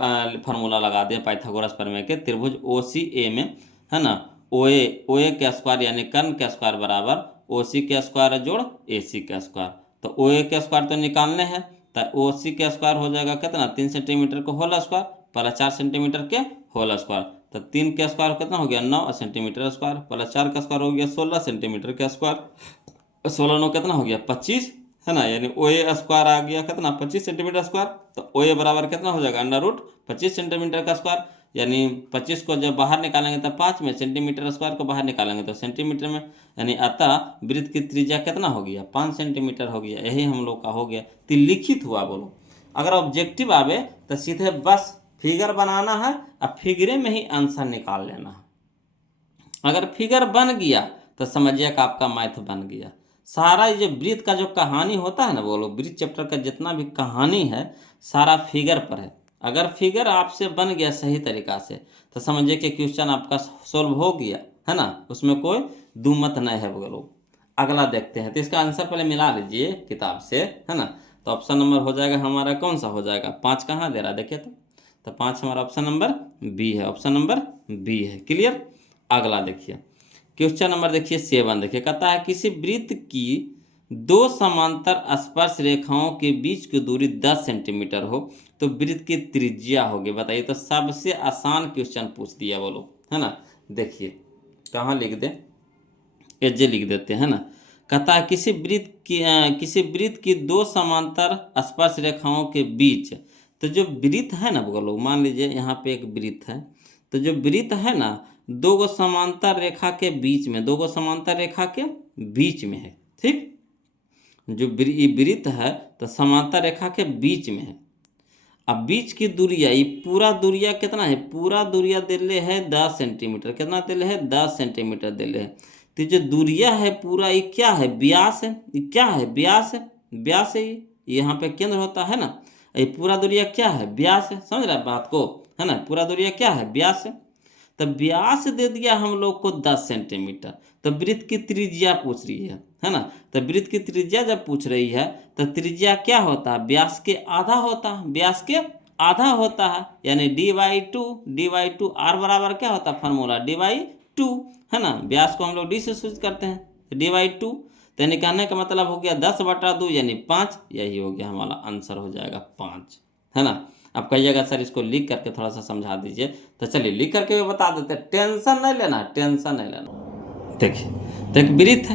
फार्मूला लगा दिया पाइथागोरस प्रमेय के, त्रिभुज ओ सी ए में, है ना, ओ ए के स्क्वायर यानी कर्ण के स्क्वायर बराबर ओ सी के स्क्वायर जोड़ ए सी के स्क्वायर। तो ओ ए के स्क्वायर तो निकालने हैं, तो ओ सी के स्क्वायर हो जाएगा कितना, 3 सेंटीमीटर को होल स्क्वायर प्लस 4 सेंटीमीटर के होल स्क्वायर। तो 3 के स्क्वायर कितना हो गया 9 सेंटीमीटर स्क्वायर, प्लस 4 का स्क्वायर हो गया 16 सेंटीमीटर के स्क्वायर। 16 9 कितना हो गया 25, है ना। यानी ओ ए स्क्वायर आ गया कितना 25 सेंटीमीटर स्क्वायर। तो ओ ए बराबर कितना हो जाएगा अंडर रूट 25 सेंटीमीटर का स्क्वायर। यानी 25 को जब बाहर निकालेंगे तो 5 में, सेंटीमीटर स्क्वायर को बाहर निकालेंगे तो सेंटीमीटर में। यानी अतः वृत्त की त्रिज्या कितना हो गया 5 सेंटीमीटर हो गया। यही हम लोग का हो गया। तो लिखित हुआ। बोलो अगर ऑब्जेक्टिव आवे तो सीधे बस फिगर बनाना है और फिगरे में ही आंसर निकाल लेना है। अगर फिगर बन गया तो समझिए कि आपका मैथ बन गया। सारा ये जो वृत्त का जो कहानी होता है ना, बोलो वृत्त चैप्टर का जितना भी कहानी है सारा फिगर पर है। अगर फिगर आपसे बन गया सही तरीका से तो समझिए कि क्वेश्चन आपका सोल्व हो गया, है ना। उसमें कोई दो मत नहीं है। बोलो अगला देखते हैं। तो इसका आंसर पहले मिला लीजिए किताब से, है ना। तो ऑप्शन नंबर हो जाएगा हमारा कौन सा हो जाएगा, 5 कहाँ दे रहा है देखिए। तो 5 हमारा ऑप्शन नंबर बी है, ऑप्शन नंबर बी है। क्लियर। अगला देखिए क्वेश्चन नंबर देखिए 7। देखिए कहता है किसी वृत्त की 2 समांतर स्पर्श रेखाओं के बीच की दूरी 10 सेंटीमीटर हो तो वृत्त की त्रिज्या होगी, बताइए। तो सबसे आसान क्वेश्चन पूछ दिया। बोलो, है ना। देखिए कहाँ लिख दें, एजे लिख देते हैं ना। कहता है किसी वृत्त की दो समांतर स्पर्श रेखाओं के बीच, तो जो वृत्त है ना बोलो, मान लीजिए यहाँ पे एक वृत्त है, तो जो वृत्त है ना दो गो समांतर रेखा के बीच में, दो गो समांतर रेखा के बीच में है, ठीक। जो वृत्त है तो समांतर रेखा के बीच में है। अब बीच की दूरिया, ये पूरा दूरिया कितना है, पूरा दूरिया दिले है 10 सेंटीमीटर, कितना दिले है 10 सेंटीमीटर दिले है। तो जो दूरिया है पूरा, ये क्या है, व्यास है, ये क्या है, व्यास है, व्यास है, ये यहाँ पे केंद्र होता है ना, ये पूरा दूरिया क्या है, व्यास है, समझ रहे हैं बात को, है ना, पूरा दूरिया क्या है, व्यास है। तो व्यास दे दिया हम लोग को 10 सेंटीमीटर, तो वृत्त की त्रिज्या पूछ रही है ना। तो वृत्त की त्रिज्या जब पूछ रही है तो त्रिज्या क्या होता है, व्यास के आधा होता है, व्यास के आधा होता है, यानी dy2 r बराबर क्या होता है, फार्मूला dy2, है ना। व्यास को हम लोग डी से सूचित करते हैं, तो dy2, तो निकालने का मतलब हो गया 10/2 यानी 5, यही हो गया हमारा आंसर हो जाएगा 5, है ना। अब कहिएगा सर इसको लिख करके थोड़ा सा समझा दीजिए, तो चलिए लिख करके भी बता देते हैं, टेंशन नहीं लेना, टेंशन नहीं लेना। देखिए तो एक वृत्त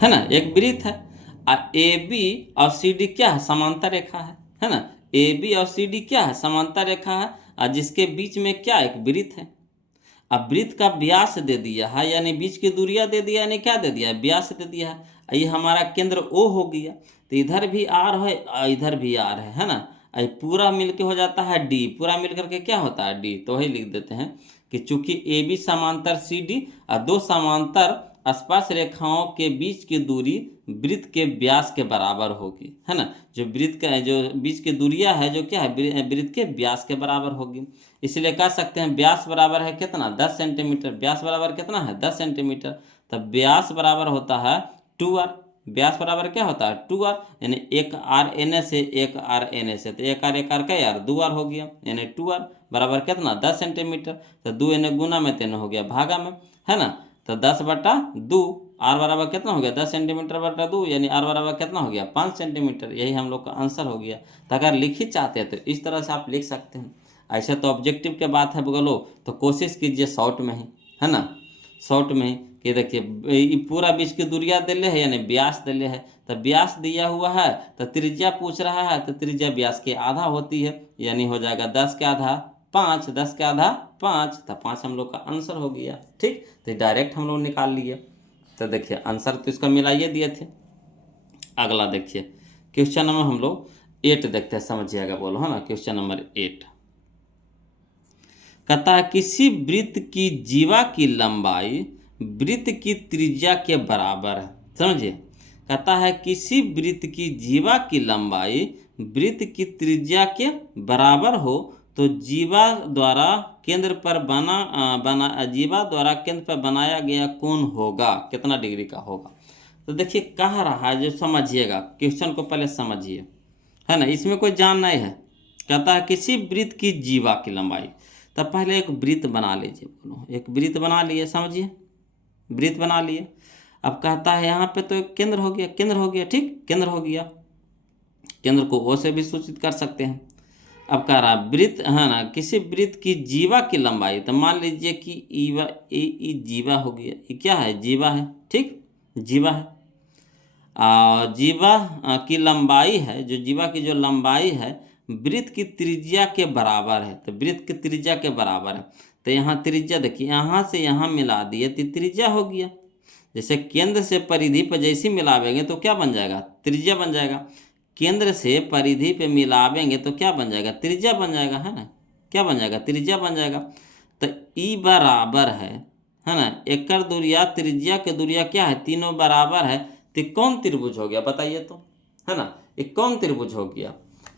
है ना, एक वृत्त है, और ए बी और सी डी क्या है, समांतर रेखा है ना। ए बी और सी डी क्या है, समांतर रेखा है, और जिसके बीच में क्या एक वृत्त है। अब वृत्त का व्यास दे दिया है, यानी बीच की दूरिया दे दिया, यानी क्या दे दिया है, व्यास दे दिया है। ये हमारा केंद्र ओ हो गया, तो इधर भी आर है और इधर भी आर है ना। ये पूरा मिलके हो जाता है डी, पूरा मिल करके क्या होता है डी। तो वही लिख देते हैं कि चूंकि ए बी समांतर सी डी और दो समांतर स्पर्श रेखाओं के बीच की दूरी वृत्त के व्यास के बराबर होगी, है ना। जो वृत्त का जो बीच की दूरिया है जो क्या है, वृत्त के व्यास के बराबर होगी। इसलिए कह सकते हैं व्यास बराबर है कितना, 10 सेंटीमीटर। व्यास बराबर कितना है, 10 सेंटीमीटर। तब व्यास बराबर होता है 2r, व्यास बराबर क्या होता है 2r, यानी एक आर एन से एक आर एन से, तो एक आर का यार 2r हो गया, यानी 2r बराबर कितना 10 सेंटीमीटर। तो 2 यानी गुना में 3 हो गया भागा में, है ना। तो 10/2, आर बराबर कितना हो गया 10 सेंटीमीटर 2, यानी आर बराबर कितना हो गया 5 सेंटीमीटर। यही हम लोग का आंसर हो गया। तो अगर लिखित चाहते हैं तो इस तरह से आप लिख सकते हैं। ऐसे तो ऑब्जेक्टिव के बात है बोलो, तो कोशिश कीजिए शॉर्ट में ही, है ना, शॉर्ट में ही। कि देखिए पूरा बीच की दूरिया दिले है, यानी व्यास दिले है, तो व्यास दिया हुआ है, तो त्रिज्या पूछ रहा है, तो त्रिज्या व्यास के आधा होती है, यानी हो जाएगा 10 के आधा 5, 10 के आधा 5, तो 5 हम लोग का आंसर हो गया, ठीक। तो डायरेक्ट हम लोग निकाल लिए। तो देखिए आंसर तो इसका मिलाइए दिए थे। अगला देखिए क्वेश्चन नंबर हम लोग 8 देखते हैं, समझिएगा बोलो, है ना। क्वेश्चन नंबर 8 कहता है किसी वृत्त की जीवा की लंबाई वृत्त की त्रिज्या के बराबर है, समझिए। कहता है किसी वृत्त की जीवा की लंबाई वृत्त की त्रिज्या के बराबर हो तो जीवा द्वारा केंद्र पर जीवा द्वारा केंद्र पर बनाया गया कोण होगा, कितना डिग्री का होगा। तो देखिए कह रहा है, जो समझिएगा क्वेश्चन को पहले समझिए, है ना, इसमें कोई जान नहीं है। कहता है किसी वृत्त की जीवा की लंबाई, तब पहले एक वृत्त बना लीजिए, बोलो एक वृत्त बना लिए, समझिए वृत्त बना लिए। अब कहता है यहाँ पे तो एक केंद्र हो गया, केंद्र हो गया, ठीक, केंद्र हो गया। केंद्र को ओ से भी सूचित कर सकते हैं। अब कह रहा वृत्त, है ना, किसी वृत्त की जीवा की लंबाई, तो मान लीजिए कि ई जीवा हो गया, ये क्या है, जीवा है, ठीक, जीवा है। जीवा की लंबाई है, जो जीवा की जो लंबाई है वृत्त की त्रिज्या के बराबर है, तो वृत्त की त्रिज्या के बराबर है। तो यहाँ त्रिज्या देखिए, यहाँ से यहाँ मिला दिए तो त्रिज्या हो गया। जैसे केंद्र से परिधि पर जैसे मिलावेंगे तो क्या बन जाएगा, त्रिज्या बन जाएगा। केंद्र से परिधि पे मिलावेंगे तो क्या बन जाएगा, त्रिज्या बन जाएगा, है ना, क्या बन जाएगा, त्रिज्या बन जाएगा। तो ई बराबर है ना, एकड़ दूरिया त्रिज्या के दूरिया क्या है, तीनों बराबर है। तो कौन त्रिभुज हो गया बताइए तो, है ना, ये कौन त्रिभुज हो गया।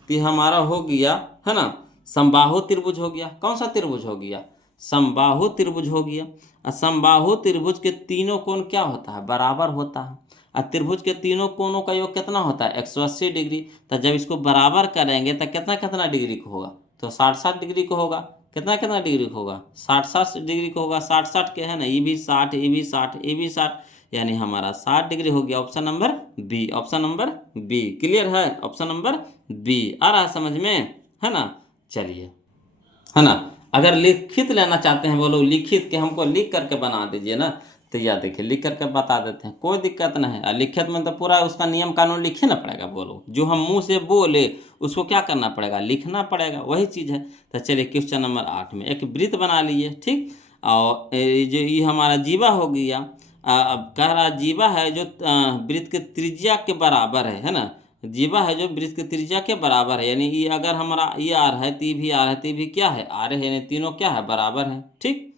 तो हमारा हो गया, है ना, समबाहु त्रिभुज हो गया। कौन सा त्रिभुज हो गया, समबाहु त्रिभुज हो गया। और समबाहु त्रिभुज के तीनों कोण क्या होता है, बराबर होता है। और त्रिभुज के तीनों कोणों का योग कितना होता है, 180 डिग्री। तो जब इसको बराबर करेंगे तो कितना कितना डिग्री को होगा, तो 60 डिग्री को होगा। कितना कितना डिग्री को होगा, 60 डिग्री को होगा। 60 के है ना, ये भी 60, ये भी 60, ये भी 60, यानी हमारा 60 डिग्री हो गया। Option number B, option number B. Clear है, ऑप्शन नंबर बी आ रहा है समझ में, है ना। चलिए, है ना, अगर लिखित लेना चाहते हैं बोलो लिखित के हमको लिख करके बना दीजिए ना, तो यह देखिए लिख करके बता देते हैं, कोई दिक्कत नहीं है। लिखित में तो पूरा उसका नियम कानून लिखे ना पड़ेगा। बोलो, जो हम मुंह से बोले उसको क्या करना पड़ेगा, लिखना पड़ेगा, वही चीज़ है। तो चलिए क्वेश्चन नंबर 8 में एक वृत्त बना लिए, ठीक। और जो ये हमारा जीवा हो गया। अब कह रहा जीवा है जो वृत्त के त्रिज्या के बराबर है ना। जीवा है जो वृत्त की त्रिज्या के बराबर है, यानी ये अगर हमारा ये आर है तो भी आर है, तो भी क्या है आर है, यानी तीनों क्या है बराबर है, ठीक।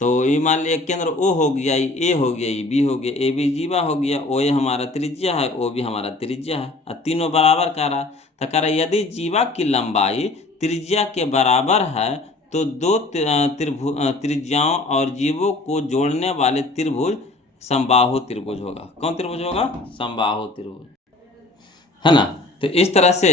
तो ये मान लिया केंद्र ओ हो गया, ये ए हो गया, ये बी हो गया, ए बी जीवा हो गया, ओ ए हमारा त्रिज्या है, ओ भी हमारा त्रिज्या है, और तीनों बराबर कह रहा। तो कह रहा यदि जीवा की लंबाई त्रिज्या के बराबर है तो दो त्रिज्याओं और जीवों को जोड़ने वाले त्रिभुज समबाहु त्रिभुज होगा। कौन त्रिभुज होगा, समबाहु त्रिभुज, है ना। तो इस तरह से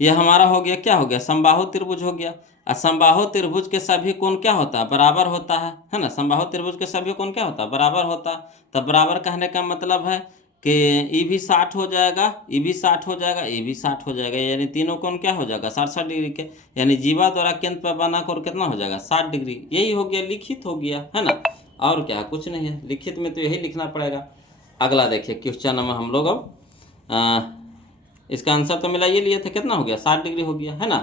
यह हमारा हो गया, क्या हो गया, समबाहु त्रिभुज हो गया। और समबाहु त्रिभुज के सभी कोण क्या होता है, बराबर होता है ना। समबाहु त्रिभुज के सभी कोण क्या होता है, बराबर होता है। तो बराबर कहने का मतलब है कि ई भी 60 हो जाएगा, ई भी 60 हो जाएगा, ई भी 60 हो जाएगा, यानी तीनों कोण क्या हो जाएगा 60-60 डिग्री के। यानी जीवा द्वारा केंद्र पर बना कोण कितना हो जाएगा 60 डिग्री। यही हो गया, लिखित हो गया, है ना। और क्या, कुछ नहीं है, लिखित में तो यही लिखना पड़ेगा। अगला देखिए क्वेश्चन नंबर हम लोग अब इसका आंसर तो मिला ये लिए थे, कितना हो गया 60 डिग्री हो गया, है ना।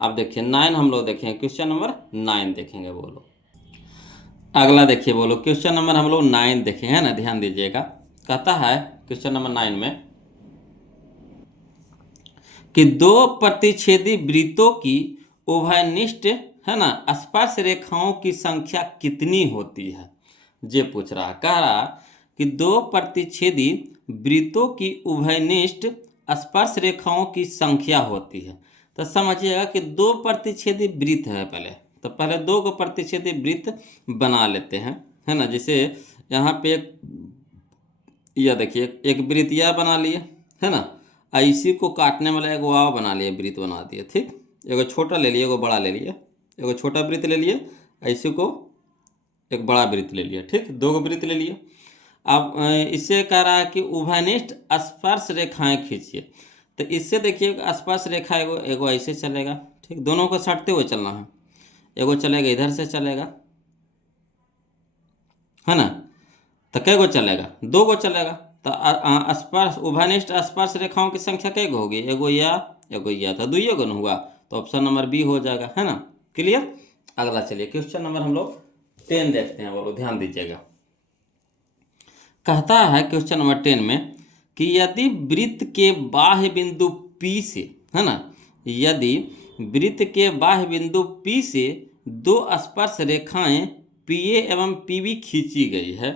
अब देखिए 9 हम लोग देखेंगे, क्वेश्चन नंबर 9 देखेंगे। बोलो अगला देखिए, बोलो क्वेश्चन नंबर हम लोग 9 देखेंगे, है ना, ध्यान दीजिएगा। कहता है क्वेश्चन नंबर 9 में कि दो प्रतिच्छेदी वृत्तों की उभयनिष्ठ, है ना, स्पर्श रेखाओं की संख्या कितनी होती है, ये पूछ रहा। कह रहा कि दो प्रतिच्छेदी वृत्तों की उभयनिष्ठ स्पर्श रेखाओं की संख्या होती है। तो समझिएगा कि दो प्रतिच्छेदी वृत्त है पहले, तो पहले दो को प्रतिच्छेदी वृत्त बना लेते हैं, है ना। जैसे यहाँ पे एक यह देखिए एक वृत्त यह बना लिए, है ना। इसी को काटने वाला एक वाव बना लिए, वृत्त बना दिए, ठीक। एगो छोटा ले लिए, एगो बड़ा ले लिए, एगो छोटा वृत्त ले लिए, इसी को एक बड़ा वृत्त ले लिया, ठीक। दो वृत्त ले लिए। अब इससे कह रहा है कि उभयनिष्ठ स्पर्श रेखाएं खींचिए। तो इससे देखिए स्पर्श रेखा एगो ऐसे चलेगा, ठीक। दोनों को सटते हुए चलना है, एगो चलेगा इधर से चलेगा, है ना। तो कै गो चलेगा, दो गो चलेगा। तो स्पर्श उभयनिष्ठ स्पर्श रेखाओं की संख्या कै गो होगी, एगो या तो दुइये गो न हुआ, तो ऑप्शन नंबर बी हो जाएगा, है ना। क्लियर। अगला चलिए क्वेश्चन नंबर हम लोग 10 देखते हैं। बोलो ध्यान दीजिएगा। कहता है क्वेश्चन नंबर 10 में कि यदि वृत्त के बाह्य बिंदु P से, है ना, यदि वृत्त के बाह्य बिंदु P से दो स्पर्श रेखाएं PA एवं PB खींची गई है,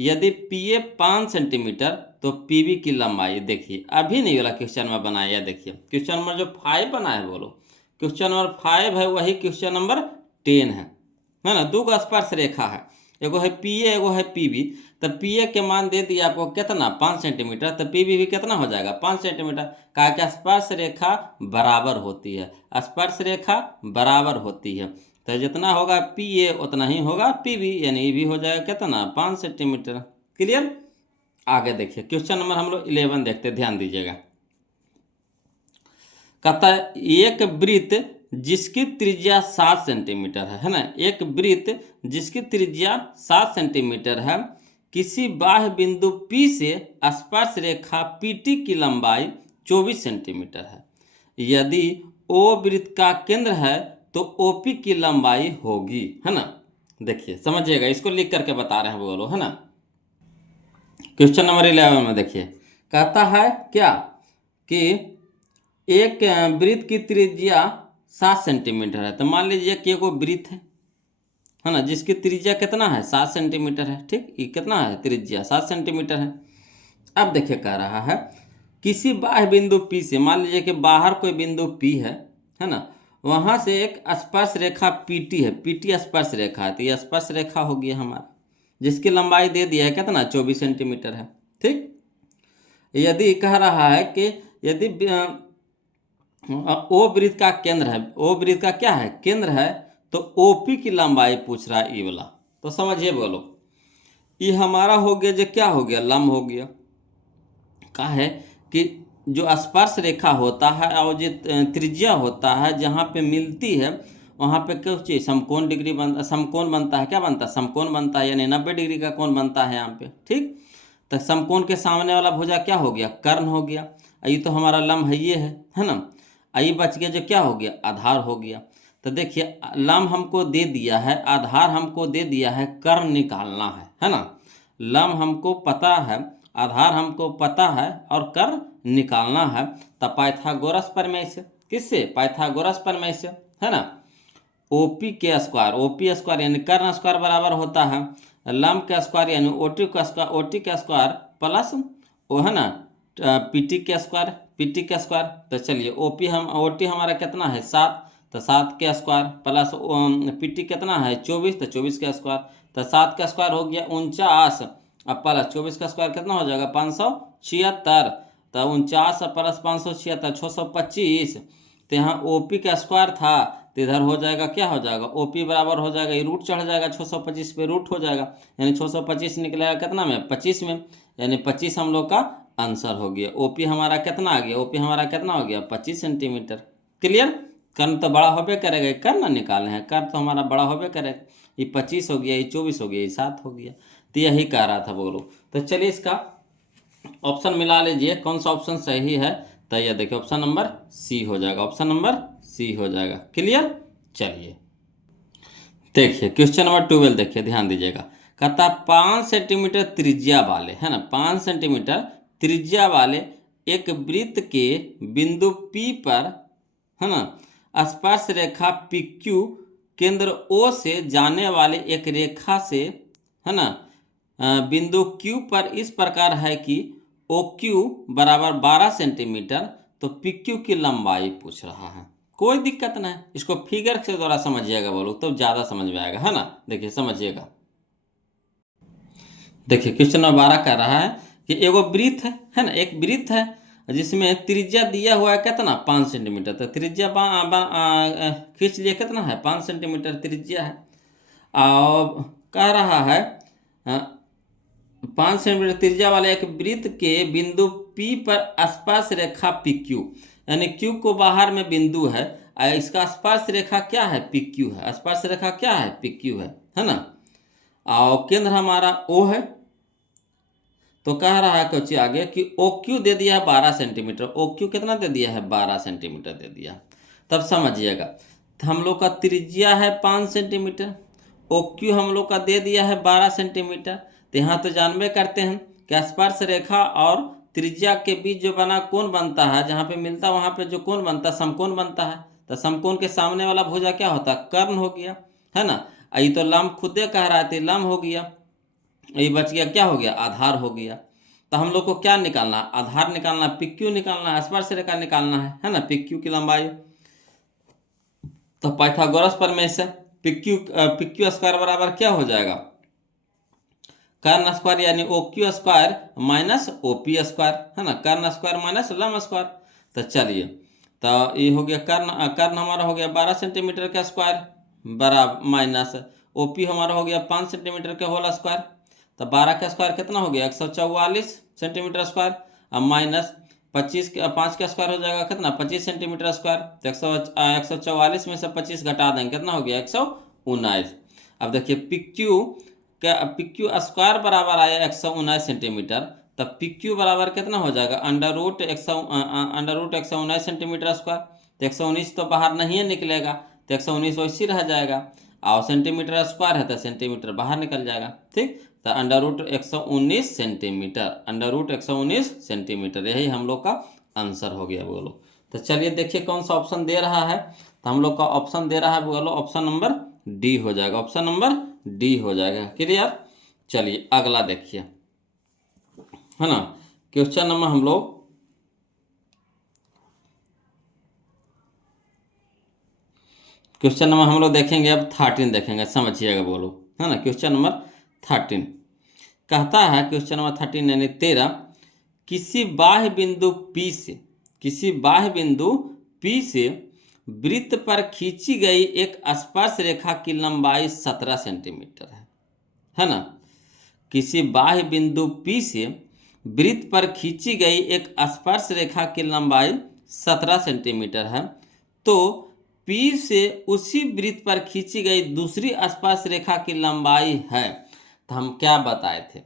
यदि PA 5 सेंटीमीटर तो PB की लंबाई, देखिए अभी नहीं वाला क्वेश्चन में बनाया, देखिए क्वेश्चन नंबर जो 5 बना है, बोलो क्वेश्चन नंबर 5 है वही क्वेश्चन नंबर 10 है ना। दो का स्पर्श रेखा है, एगो है PA एगो है PB। तो PA के मान दे दिया आपको कितना 5 सेंटीमीटर, तो PB भी कितना हो जाएगा 5 सेंटीमीटर। कहा कि स्पर्श रेखा बराबर होती है, स्पर्श रेखा बराबर होती है, तो जितना होगा PA उतना ही होगा PB, यानी ये भी हो जाएगा कितना 5 सेंटीमीटर। क्लियर। आगे देखिए क्वेश्चन नंबर हम लोग 11 देखते, ध्यान दीजिएगा। कहता है एक वृत्त जिसकी त्रिज्या 7 सेंटीमीटर है ना, एक वृत्त जिसकी त्रिज्या 7 सेंटीमीटर है, किसी बाह्य बिंदु P से स्पर्श रेखा PT की लंबाई 24 सेंटीमीटर है। यदि O वृत्त का केंद्र है तो OP की लंबाई होगी, है ना। देखिए समझिएगा, इसको लिख करके बता रहे हैं, बोलो, है ना। क्वेश्चन नंबर 11 में देखिए कहता है क्या कि एक वृत्त की त्रिज्या 7 सेंटीमीटर है। तो मान लीजिए कि एगो वृत्त है ना, जिसकी त्रिज्या कितना है 7 सेंटीमीटर है, ठीक। ये कितना है त्रिज्या 7 सेंटीमीटर है। अब देखिए कह रहा है किसी बाह्य बिंदु P से, मान लीजिए कि बाहर कोई बिंदु P है ना, वहाँ से एक स्पर्श रेखा PT है, PT स्पर्श रेखा है। तो ये स्पर्श रेखा होगी हमारा, जिसकी लंबाई दे दिया है कितना 24 सेंटीमीटर है, ठीक। यदि कह रहा है कि यदि O वृत्त का केंद्र है, O वृत्त का क्या है केंद्र है, तो OP की लंबाई पूछ रहा है, ये वाला। तो समझिए, बोलो ये हमारा हो गया, जो क्या हो गया लंब हो गया। कहा है कि जो स्पर्श रेखा होता है और जो त्रिज्या होता है जहाँ पे मिलती है वहाँ पे क्या चीज़ समकोण डिग्री समकोण बनता है, क्या बनता है, समकोण बनता है, यानी 90 डिग्री का कोण बनता है यहाँ पे। ठीक, तो समकोण के सामने वाला भुजा क्या हो गया, कर्ण हो गया। ये तो हमारा लंब है, ये है ना। ये बच गया जो क्या हो गया, आधार हो गया। तो देखिए लंब हमको दे दिया है, आधार हमको दे दिया है, कर्ण निकालना है ना। लंब हमको पता है, आधार हमको पता है और कर्ण निकालना है। तो पाइथागोरस प्रमेय से, किससे, पाइथागोरस प्रमेय से, है ना। ओपी के स्क्वायर, ओपी स्क्वायर यानी कर्ण स्क्वायर बराबर होता है लंब का स्क्वायर यानी ओटी का स्क्वायर, ओटी का स्क्वायर प्लस वो है ना पीटी के स्क्वायर, पीटी के स्क्वायर। तो चलिए ओपी हम ओटी हमारा कितना है 7, तो 7 के स्क्वायर प्लस पीटी कितना है 24, तो 24 का स्क्वायर। तो 7 का स्क्वायर हो गया 49 अब प्लस 24 का स्क्वायर कितना हो जाएगा 576। तो 49 प्लस 576 625। तो यहाँ ओपी का स्क्वायर था, तो इधर हो जाएगा क्या हो जाएगा, ओपी बराबर हो जाएगा, ये रूट चढ़ जाएगा 625 पे रूट हो जाएगा, यानी 625 निकलेगा कितना में 25 में, यानी 25 हम लोग का आंसर हो गया। ओपी हमारा कितना आ गया, ओपी हमारा कितना हो गया 25 सेंटीमीटर। क्लियर, कर्ण तो बड़ा होबे करेगा, कर्ण निकालने हैं, कर्ण तो हमारा बड़ा होबे करेगा। ये 25 हो गया, ये 24 हो गया, ये 7 हो गया। तो यही कह रहा था बोलो। तो चलिए इसका ऑप्शन मिला लीजिए कौन सा ऑप्शन सही है। तो ये देखिए ऑप्शन नंबर सी हो जाएगा, ऑप्शन नंबर सी हो जाएगा। क्लियर, चलिए देखिए क्वेश्चन नंबर 12 देखिए, ध्यान दीजिएगा। कहता 5 सेंटीमीटर त्रिज्या वाले, है ना, 5 सेंटीमीटर त्रिज्या वाले एक वृत्त के बिंदु P पर, है ना, स्पर्श रेखा PQ केंद्र O से जाने वाले एक रेखा से, है ना, बिंदु Q पर इस प्रकार है कि OQ बराबर 12 सेंटीमीटर, तो PQ की लंबाई पूछ रहा है। कोई दिक्कत नहीं, इसको फिगर से द्वारा समझिएगा बोलो तो ज़्यादा समझ में आएगा, है ना। देखिए समझिएगा, देखिए क्वेश्चन नंबर 12 कह रहा है कि एगो वृत्त है ना, एक वृत्त है जिसमें त्रिज्या दिया हुआ है कितना 5 सेंटीमीटर। तो त्रिज्या खींच लिए कितना है 5 सेंटीमीटर त्रिज्या है। और कह रहा है 5 सेंटीमीटर त्रिज्या वाले एक वृत्त के बिंदु P पर स्पर्श रेखा PQ, यानी Q को बाहर में बिंदु है, इसका स्पर्श रेखा क्या है PQ है, स्पर्श रेखा क्या है PQ है ना। और केंद्र हमारा O है। तो कह रहा है कुछ आगे कि OQ दे दिया है 12 सेंटीमीटर, OQ कितना दे दिया है 12 सेंटीमीटर दे दिया। तब समझिएगा, तो हम लोग का त्रिज्या है 5 सेंटीमीटर, OQ हम लोग का दे दिया है 12 सेंटीमीटर। तो यहाँ तो जानबे करते हैं कि स्पर्श रेखा और त्रिज्या के बीच जो बना कोण बनता है, जहाँ पे मिलता वहाँ पे जो कोण बनता है समकोण बनता है। तो समकोण के सामने वाला भुजा क्या होता है, कर्ण हो गया, है ना। ये तो लंब खुदे कह रहा है, लंब हो गया, ये बच गया क्या हो गया, आधार हो गया। तो हम लोग को क्या निकालना, आधार निकालना, PQ निकालना है, स्पर्श रेखा निकालना है ना, PQ की लंबाई। तो पाइथागोरस प्रमेय से PQ स्क्वायर बराबर क्या हो जाएगा, कर्ण स्क्वायर यानी OQ square minus OP square, है ना, कर्ण स्क्वायर माइनस लंब स्क्वायर। तो चलिए, तो ये हो गया कर्ण हमारा हो गया 12 सेंटीमीटर का स्क्वायर बराबर माइनस OP हमारा हो गया 5 सेंटीमीटर का होल स्क्वायर। तो 12 का स्क्वायर कितना हो गया 144 सेंटीमीटर स्क्वायर, अब माइनस 5 का स्क्वायर हो जाएगा कितना 25 सेंटीमीटर स्क्वायर। तो 144 में से 25 घटा देंगे कितना हो गया 119। अब देखिए PQ स्क्वायर बराबर आया 119 सेंटीमीटर, तब PQ बराबर कितना हो जाएगा अंडर रूट 119 सेंटीमीटर स्क्वायर। तो 119 तो बाहर नहीं निकलेगा, तो 119 वैसे रह जाएगा, और सेंटीमीटर स्क्वायर है तो सेंटीमीटर बाहर निकल जाएगा। ठीक, तो under root 119 centimetre, under root 119 centimetre, यही हम लोग का आंसर हो गया बोलो। तो चलिए देखिए कौन सा ऑप्शन दे रहा है। तो हम लोग का ऑप्शन दे रहा है बोलो ऑप्शन नंबर डी हो जाएगा, ऑप्शन नंबर डी हो जाएगा। क्लियर, चलिए अगला देखिए, है ना। क्वेश्चन नंबर हम लोग देखेंगे अब 13 देखेंगे, समझिएगा बोलो, है ना। क्वेश्चन नंबर 13 कहता है, क्वेश्चन नंबर 13 यानी 13, किसी बाह्य बिंदु P से वृत्त पर खींची गई एक स्पर्श रेखा की लंबाई 17 सेंटीमीटर है ना। किसी बाह्य बिंदु P से वृत्त पर खींची गई एक स्पर्श रेखा की लंबाई 17 सेंटीमीटर है, तो P से उसी वृत्त पर खींची गई दूसरी स्पर्श रेखा की लंबाई है। तो हम क्या बताए थे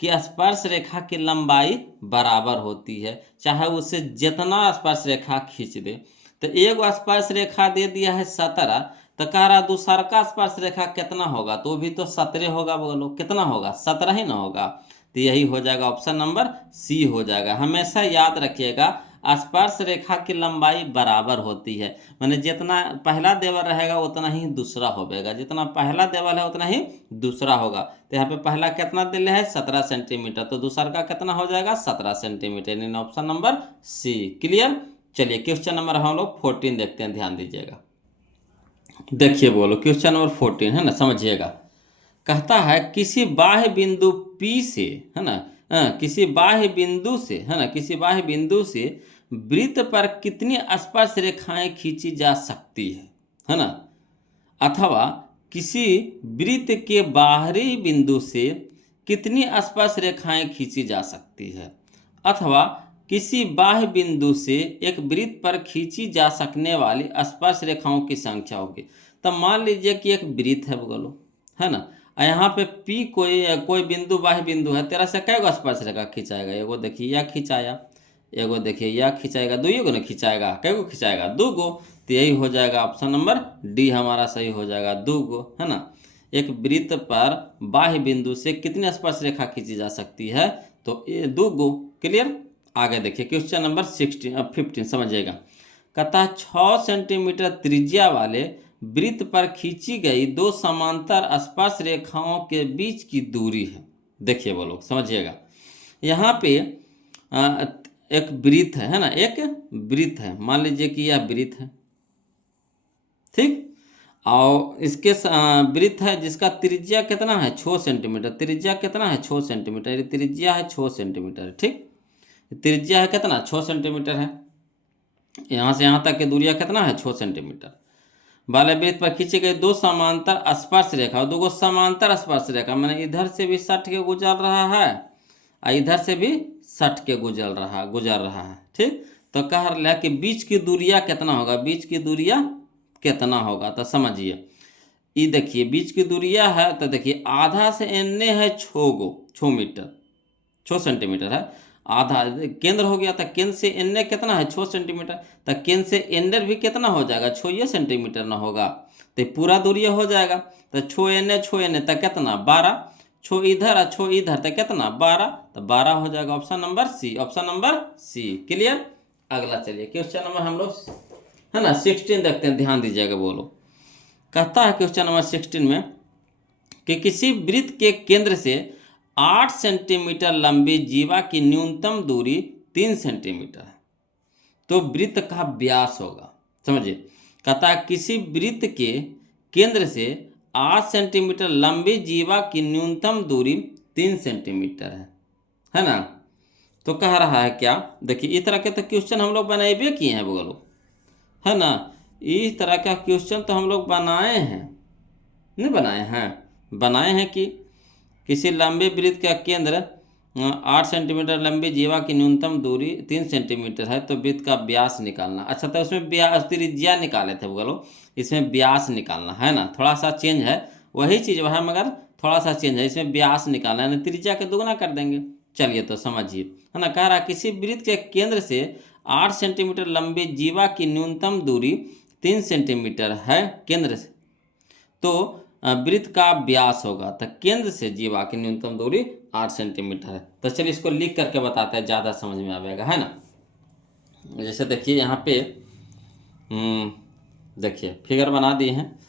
कि स्पर्श रेखा की लंबाई बराबर होती है, चाहे उससे जितना स्पर्श रेखा खींच दे। तो एक स्पर्श रेखा दे दिया है 17, तो कह रहा दूसरा का स्पर्श रेखा कितना होगा, तो भी तो 17 होगा। बोलो कितना होगा, 17 ही ना होगा। तो यही हो जाएगा ऑप्शन नंबर सी हो जाएगा। हमेशा याद रखिएगा स्पर्श रेखा की लंबाई बराबर होती है, माने जितना पहला देवल रहेगा उतना ही दूसरा होगा, जितना पहला देवल है उतना ही दूसरा होगा। तो यहाँ पे पहला कितना दिल है 17 सेंटीमीटर, तो दूसरा का कितना हो जाएगा 17 सेंटीमीटर, यानी ऑप्शन नंबर सी। क्लियर। चलिए क्वेश्चन नंबर हम लोग 14 देखते हैं, ध्यान दीजिएगा। देखिए बोलो क्वेश्चन नंबर 14 है ना, समझिएगा। कहता है किसी बाह्य बिंदु P से, है ना, किसी बाह्य बिंदु से, है ना, किसी बाह्य बिंदु से वृत्त पर कितनी स्पर्श रेखाएं खींची जा सकती है ना, अथवा किसी वृत्त के बाहरी बिंदु से कितनी स्पर्श रेखाएं खींची जा सकती है, अथवा किसी बाह्य बिंदु से एक वृत्त पर खींची जा सकने वाली स्पर्श रेखाओं की संख्या होगी। तब मान लीजिए कि एक वृत्त है बोलो, है ना, यहाँ पे P कोई बिंदु बाह्य बिंदु है, तेरा से कै गो स्पर्श रेखा खिंचाएगा, एगो देखिए यह खिंचाया, एगो देखिए यह खिंचाएगा, दो गो ना खिंचाएगा, कै गो खिंचाएगा, 2 गो। तो यही हो जाएगा ऑप्शन नंबर डी हमारा सही हो जाएगा, 2 गो, है ना। एक वृत्त पर बाह्य बिंदु से कितनी स्पर्श रेखा खींची जा सकती है, तो ये 2 गो। क्लियर। आगे देखिए क्वेश्चन नंबर 15 समझिएगा। कहता 6 सेंटीमीटर त्रिज्या वाले वृत्त पर खींची गई 2 समांतर स्पर्श रेखाओं के बीच की दूरी है। देखिए बोलो समझिएगा, यहाँ पे एक वृत्त है ना, एक वृत्त है, मान लीजिए कि यह वृत्त है, ठीक, और इसके वृत्त है जिसका त्रिज्या कितना है 6 सेंटीमीटर, त्रिज्या कितना है 6 सेंटीमीटर, त्रिज्या है 6 सेंटीमीटर, ठीक, त्रिज्या है कितना 6 सेंटीमीटर है, यहाँ से यहाँ तक की दूरिया कितना है 6 सेंटीमीटर। वाले वृत्त पर खींची गई 2 समांतर स्पर्श रेखा, 2 समांतर स्पर्श रेखा, मैंने इधर से भी सट के गुजर रहा है और इधर से भी सट के गुजर रहा है, ठीक। तो कह रहा है कि बीच की दूरिया कितना होगा, बीच की दूरिया कितना होगा, तो समझिए ये देखिए बीच की दूरिया है, तो देखिए आधा से एन्ने है 6 सेंटीमीटर है, आधा केंद्र हो गया, तो केंद्र से एन्ने कितना है 6 सेंटीमीटर, तो केंद्र से एंडर भी कितना हो जाएगा 6 सेंटीमीटर ना होगा, तो पूरा दूरिया हो जाएगा। तो 6 एन्ने तो कितना 12, 6 इधर और 6 इधर तो कितना 12, तो 12 हो जाएगा option number C, option number C. Clear. अगला चलिए क्वेश्चन नंबर हम लोग, है ना, 16 देखते हैं, ध्यान दीजिएगा। बोलो कहता है क्वेश्चन नंबर 16 में कि किसी वृत्त के केंद्र से 8 सेंटीमीटर लंबी जीवा की न्यूनतम दूरी 3 सेंटीमीटर है, तो वृत्त का व्यास होगा। समझिए, कहता है किसी वृत्त के केंद्र से 8 सेंटीमीटर लंबी जीवा की न्यूनतम दूरी 3 सेंटीमीटर है ना। तो कह रहा है क्या, देखिए इस तरह के तो क्वेश्चन हम लोग बनाए किए हैं बोलो, है ना, इस तरह का क्वेश्चन तो हम लोग बनाए हैं, नहीं बनाए हैं, बनाए हैं कि किसी लंबे वृत्त का केंद्र 8 सेंटीमीटर लंबी जीवा की न्यूनतम दूरी 3 सेंटीमीटर है, तो वृत्त का व्यास निकालना। अच्छा, तो उसमें व्यास त्रिज्या निकाले थे बोलो, इसमें व्यास निकालना है ना, थोड़ा सा चेंज है, वही चीज़ वह मगर थोड़ा सा चेंज है, इसमें व्यास निकालना है, त्रिज्या के दुगना कर देंगे। चलिए तो समझिए, है ना, कह रहा किसी वृत्त के केंद्र से 8 सेंटीमीटर लंबी जीवा की न्यूनतम दूरी 3 सेंटीमीटर है केंद्र से, तो वृत्त का व्यास होगा, तो केंद्र से जीवा की न्यूनतम दूरी 8 सेंटीमीटर है। तो चलिए इसको लिख करके बताते हैं, ज़्यादा समझ में आएगा, है ना। जैसे देखिए यहाँ पे देखिए फिगर बना दिए हैं,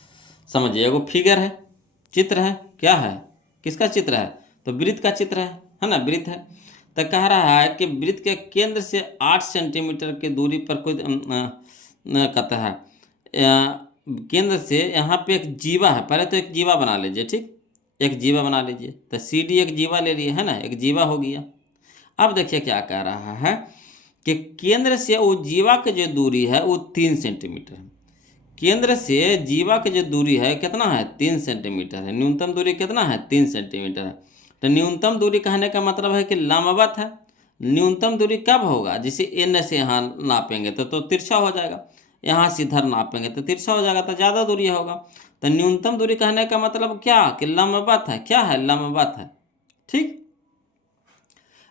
समझिए, एगो फिगर है, चित्र है, क्या है, किसका चित्र है, तो वृत्त का चित्र है ना, वृत्त है। तो कह रहा है कि वृत्त के केंद्र से 8 सेंटीमीटर की दूरी पर कोई कहता है केंद्र से यहाँ पे एक जीवा है, पहले तो एक जीवा बना लीजिए, ठीक, एक जीवा बना लीजिए, तो CD एक जीवा ले लिए, है ना, एक जीवा हो गया। अब देखिए क्या कह रहा है कि केंद्र से वो जीवा की जो दूरी है वो 3 सेंटीमीटर है, केंद्र से जीवा की जो दूरी है कितना है 3 सेंटीमीटर है, न्यूनतम दूरी कितना है 3 सेंटीमीटर है। तो न्यूनतम दूरी कहने का मतलब है कि लंबवत है, न्यूनतम दूरी कब होगा, जिसे N से यहाँ नापेंगे तो तिरछा हो जाएगा, यहाँ से इधर नापेंगे तो तिरछा हो जाएगा, तो ज़्यादा दूरी होगा। तो न्यूनतम दूरी कहने का मतलब क्या कि लंबवत है, क्या है, लंबवत है। ठीक,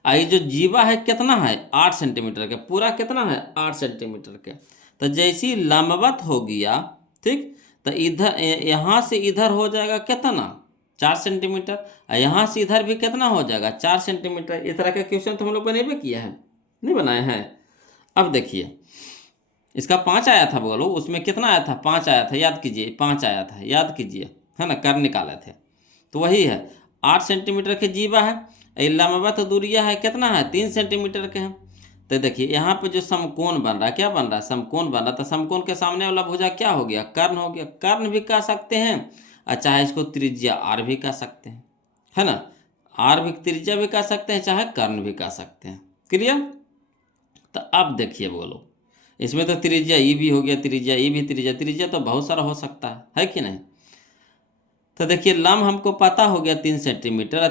आई जो जीवा है कितना है 8 सेंटीमीटर के, पूरा कितना है 8 सेंटीमीटर के। तो जैसी लंबवत हो गया, ठीक, तो इधर यहाँ से इधर हो जाएगा कितना 4 सेंटीमीटर, और यहाँ से इधर भी कितना हो जाएगा 4 सेंटीमीटर। इस तरह का क्वेश्चन तो हम लोग बनेबे किया है, नहीं बनाए हैं। अब देखिए इसका 5 आया था, बोलो उसमें कितना आया था 5 आया था, याद कीजिए 5 आया था, याद कीजिए, है ना, कर निकाले थे। तो वही है 8 सेंटीमीटर के जीवा है, लंबवत दूरिया है कितना है 3 सेंटीमीटर के हैं। तो देखिए यहाँ पे जो समकोण बन रहा है, क्या बन रहा है, समकोण बन रहा है। तो समकोण के सामने वाला भुजा क्या हो गया, कर्ण हो गया। कर्ण भी कह सकते हैं, और चाहे इसको त्रिज्या आर भी कह सकते हैं, है ना, आर भी त्रिज्या भी कह सकते हैं, चाहे कर्ण भी कह सकते हैं। क्लियर। तो अब देखिए बोलो, इसमें तो त्रिज्या ई भी हो गया, त्रिज्या ई भी, त्रिज्या तो बहुत सारा हो सकता है कि नहीं। तो देखिए लंब हमको पता हो गया 3 सेंटीमीटर,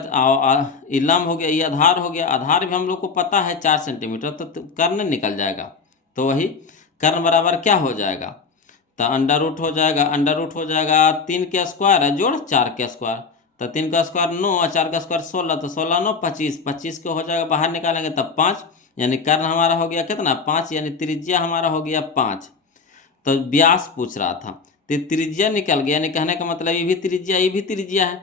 ये लंब हो गया, ये आधार हो गया, आधार भी हम लोग को पता है 4 सेंटीमीटर, तो कर्ण निकल जाएगा। तो वही कर्ण बराबर क्या हो जाएगा, तो अंडर रूट हो जाएगा, अंडर रूट हो जाएगा 3 के स्क्वायर है जोड़ 4 के स्क्वायर, तो 3 का स्क्वायर 9 और 4 का स्क्वायर 16, तो 16 9 25, 25 को हो जाएगा बाहर निकालेंगे तब 5, यानी कर्ण हमारा हो गया कितना 5, यानी त्रिज्या हमारा हो गया 5। तो व्यास पूछ रहा था, तो त्रिज्या निकल गया, यानी कहने का मतलब ये भी त्रिज्या, ये भी त्रिज्या है।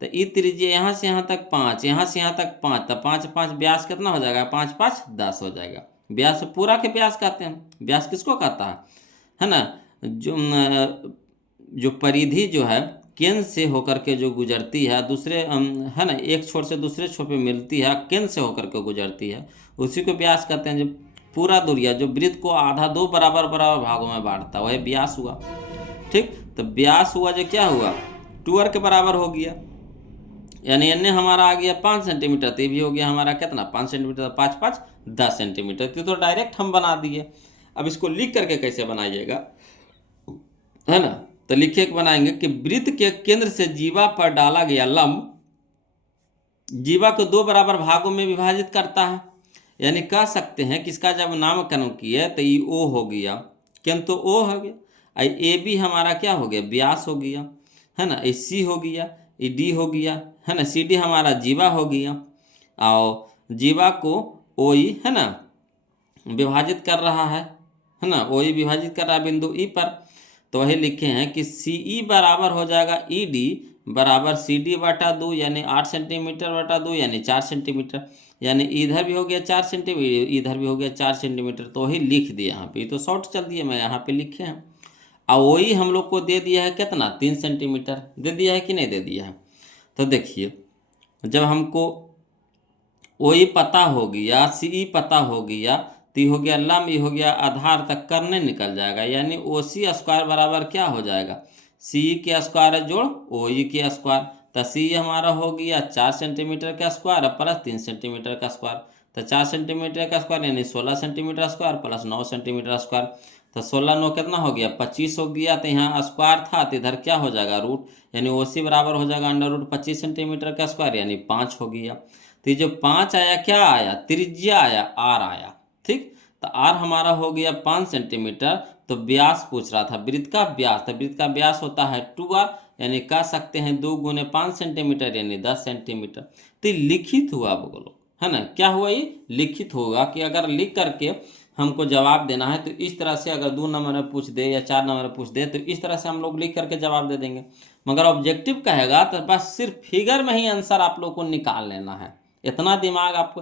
तो ये त्रिज्या यहाँ से यहाँ तक 5, यहाँ से यहाँ तक 5, तो 5 5 व्यास कितना हो जाएगा, 5 5 10 हो जाएगा। व्यास पूरा के व्यास कहते हैं। व्यास किसको कहता है ना, जो परिधि जो है केंद्र से होकर के जो गुजरती है दूसरे, है ना, एक छोर से दूसरे छोर पे मिलती है, केंद्र से होकर के गुजरती है, उसी को व्यास कहते हैं। जो पूरा दूरिया जो वृत्त को आधा 2 बराबर बराबर भागों में बांटता है वह व्यास हुआ। ठीक, तो व्यास हुआ जो क्या हुआ 2r के बराबर हो गया, यानी एन हमारा आ गया 5 सेंटीमीटर, तो ये भी हो गया हमारा कितना 5 सेंटीमीटर, 5 5 10 सेंटीमीटर। तो डायरेक्ट हम बना दिए। अब इसको लिख करके कैसे बनाइएगा, है ना, तो लिखे के बनाएंगे कि वृत्त के केंद्र से जीवा पर डाला गया लंब जीवा को 2 बराबर भागों में विभाजित करता है। यानी कह सकते हैं कि इसका जब नामकरण किया तो ये ओ हो गया, केंद्र तो ओ हो गया, ए बी हमारा क्या हो गया व्यास हो गया, है ना, ए सी हो गया, ए डी हो गया, है ना, सी डी हमारा जीवा हो गया, और जीवा को ओ ई, है ना, विभाजित कर रहा है ना, ओ ई विभाजित कर रहा है बिंदु ई पर। तो वही लिखे हैं कि सी ई बराबर हो जाएगा ई डी बराबर सी डी बटा 2, यानी 8 सेंटीमीटर बटा 2, यानी 4 सेंटीमीटर, यानी इधर भी हो गया 4 सेंटीमीटर, इधर भी हो गया 4 सेंटीमीटर। तो वही लिख दिया यहाँ पे, तो शॉर्ट चल दिया, मैं यहाँ पे लिखे हैं। और वही हम लोग को दे दिया है कितना 3 सेंटीमीटर दे दिया है कि नहीं दे दिया है। तो देखिए जब हमको वही पता हो गया, सी ई पता हो गया, तो ये हो गया लंब, ये हो गया आधार, तक करने निकल जाएगा, यानी ओ सी स्क्वायर बराबर क्या हो जाएगा सी ई के स्क्वायर जोड़ ओ ई के स्क्वायर। तो सी हमारा हो गया 4 सेंटीमीटर का स्क्वायर प्लस 3 सेंटीमीटर का स्क्वायर, तो 4 सेंटीमीटर का स्क्वायर यानी 16 centimetre square plus 9 centimetre square. तो 16 9 कितना हो गया 25 हो गया, तो यहाँ स्क्वायर था तो इधर क्या हो जाएगा रूट, यानी ओ सी बराबर हो जाएगा अंडर रूट 25 सेंटीमीटर का स्क्वायर, यानी 5 हो गया। तो ये जो 5 आया क्या आया त्रिज्या आया, आर आया। ठीक, तो आर हमारा हो गया 5 सेंटीमीटर। तो व्यास पूछ रहा था वृत्त का व्यास, तो वृत्त का व्यास होता है 2r, यानी कह सकते हैं 2 गुने 5 सेंटीमीटर यानी 10 सेंटीमीटर। तो लिखित हुआ बोलो, है ना, क्या हुआ ये लिखित होगा कि अगर लिख करके हमको जवाब देना है तो इस तरह से, अगर 2 नंबर में पूछ दे या 4 नंबर में पूछ दे तो इस तरह से हम लोग लिख करके जवाब दे देंगे। मगर ऑब्जेक्टिव कहेगा तो बस सिर्फ फिगर में ही आंसर आप लोग को निकाल लेना है, इतना दिमाग आपको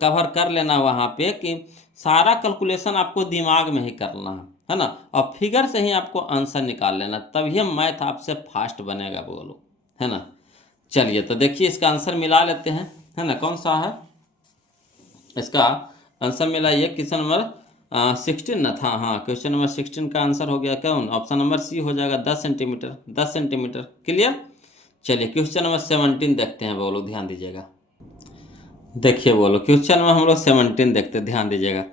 कवर कर लेना वहाँ पे कि सारा कैलकुलेशन आपको दिमाग में ही करना है ना, और फिगर से ही आपको आंसर निकाल लेना, तभी मैथ आपसे फास्ट बनेगा बोलो, है ना। चलिए तो देखिए इसका आंसर मिला लेते हैं, है ना, कौन सा है इसका आंसर मिलाइए। क्वेश्चन नंबर 16 ना था, हाँ क्वेश्चन नंबर 16 का आंसर हो गया कौन, ऑप्शन नंबर सी हो जाएगा 10 सेंटीमीटर, 10 सेंटीमीटर। क्लियर। चलिए क्वेश्चन नंबर 17 देखते हैं बोलो, ध्यान दीजिएगा। देखिए बोलो क्वेश्चन में हम लोग 17 देखते, ध्यान दीजिएगा।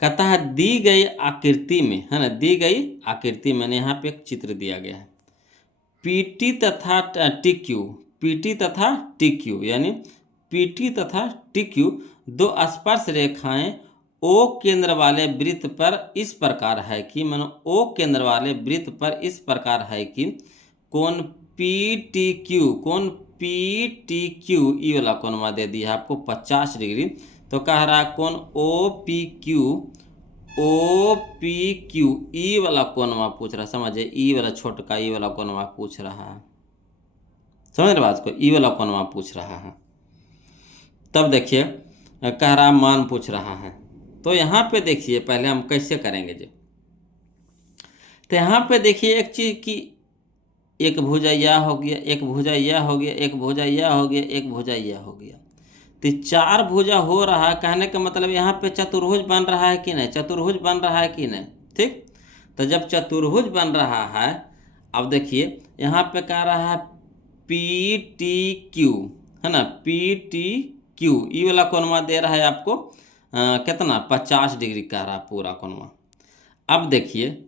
कहता है दी गई आकृति में, है ना, दी गई आकृति में यहाँ पे एक चित्र दिया गया है, पीटी तथा टीक्यू, पीटी तथा टीक्यू, यानी पीटी तथा टीक्यू 2 स्पर्श रेखाएं ओ केंद्र वाले वृत्त पर इस प्रकार है कि ओ केंद्र वाले वृत्त पर इस प्रकार है कि कोण पी टी क्यू ई वाला कोणवा दे दिया है आपको 50 डिग्री। तो कह रहा है कोण ओ पी क्यू ई वाला कोणवा पूछ रहा है, समझे, ई वाला छोटका ई वाला कोणवा पूछ रहा है, समझ रहे बात को, ई वाला कोणवा पूछ रहा है। तब देखिए कह रहा मान पूछ रहा है। तो यहाँ पे देखिए पहले हम कैसे करेंगे जी। तो यहाँ पे देखिए एक चीज़ की एक भुजा यह हो गया, एक भुजा यह हो गया, एक भुजा यह हो गया, एक भुजा यह हो गया। तो 4 भुजा हो रहा है, कहने का मतलब यहाँ पे चतुर्भुज बन रहा है कि नहीं, चतुर्भुज बन रहा है कि नहीं, ठीक। तो जब चतुर्भुज बन रहा है, अब देखिए यहाँ पे कह रहा है पी टी क्यू, है ना, पी टी क्यू ई वाला कोणवा दे रहा है आपको कितना 50 डिग्री कह रहा है पूरा कोणवा। अब देखिए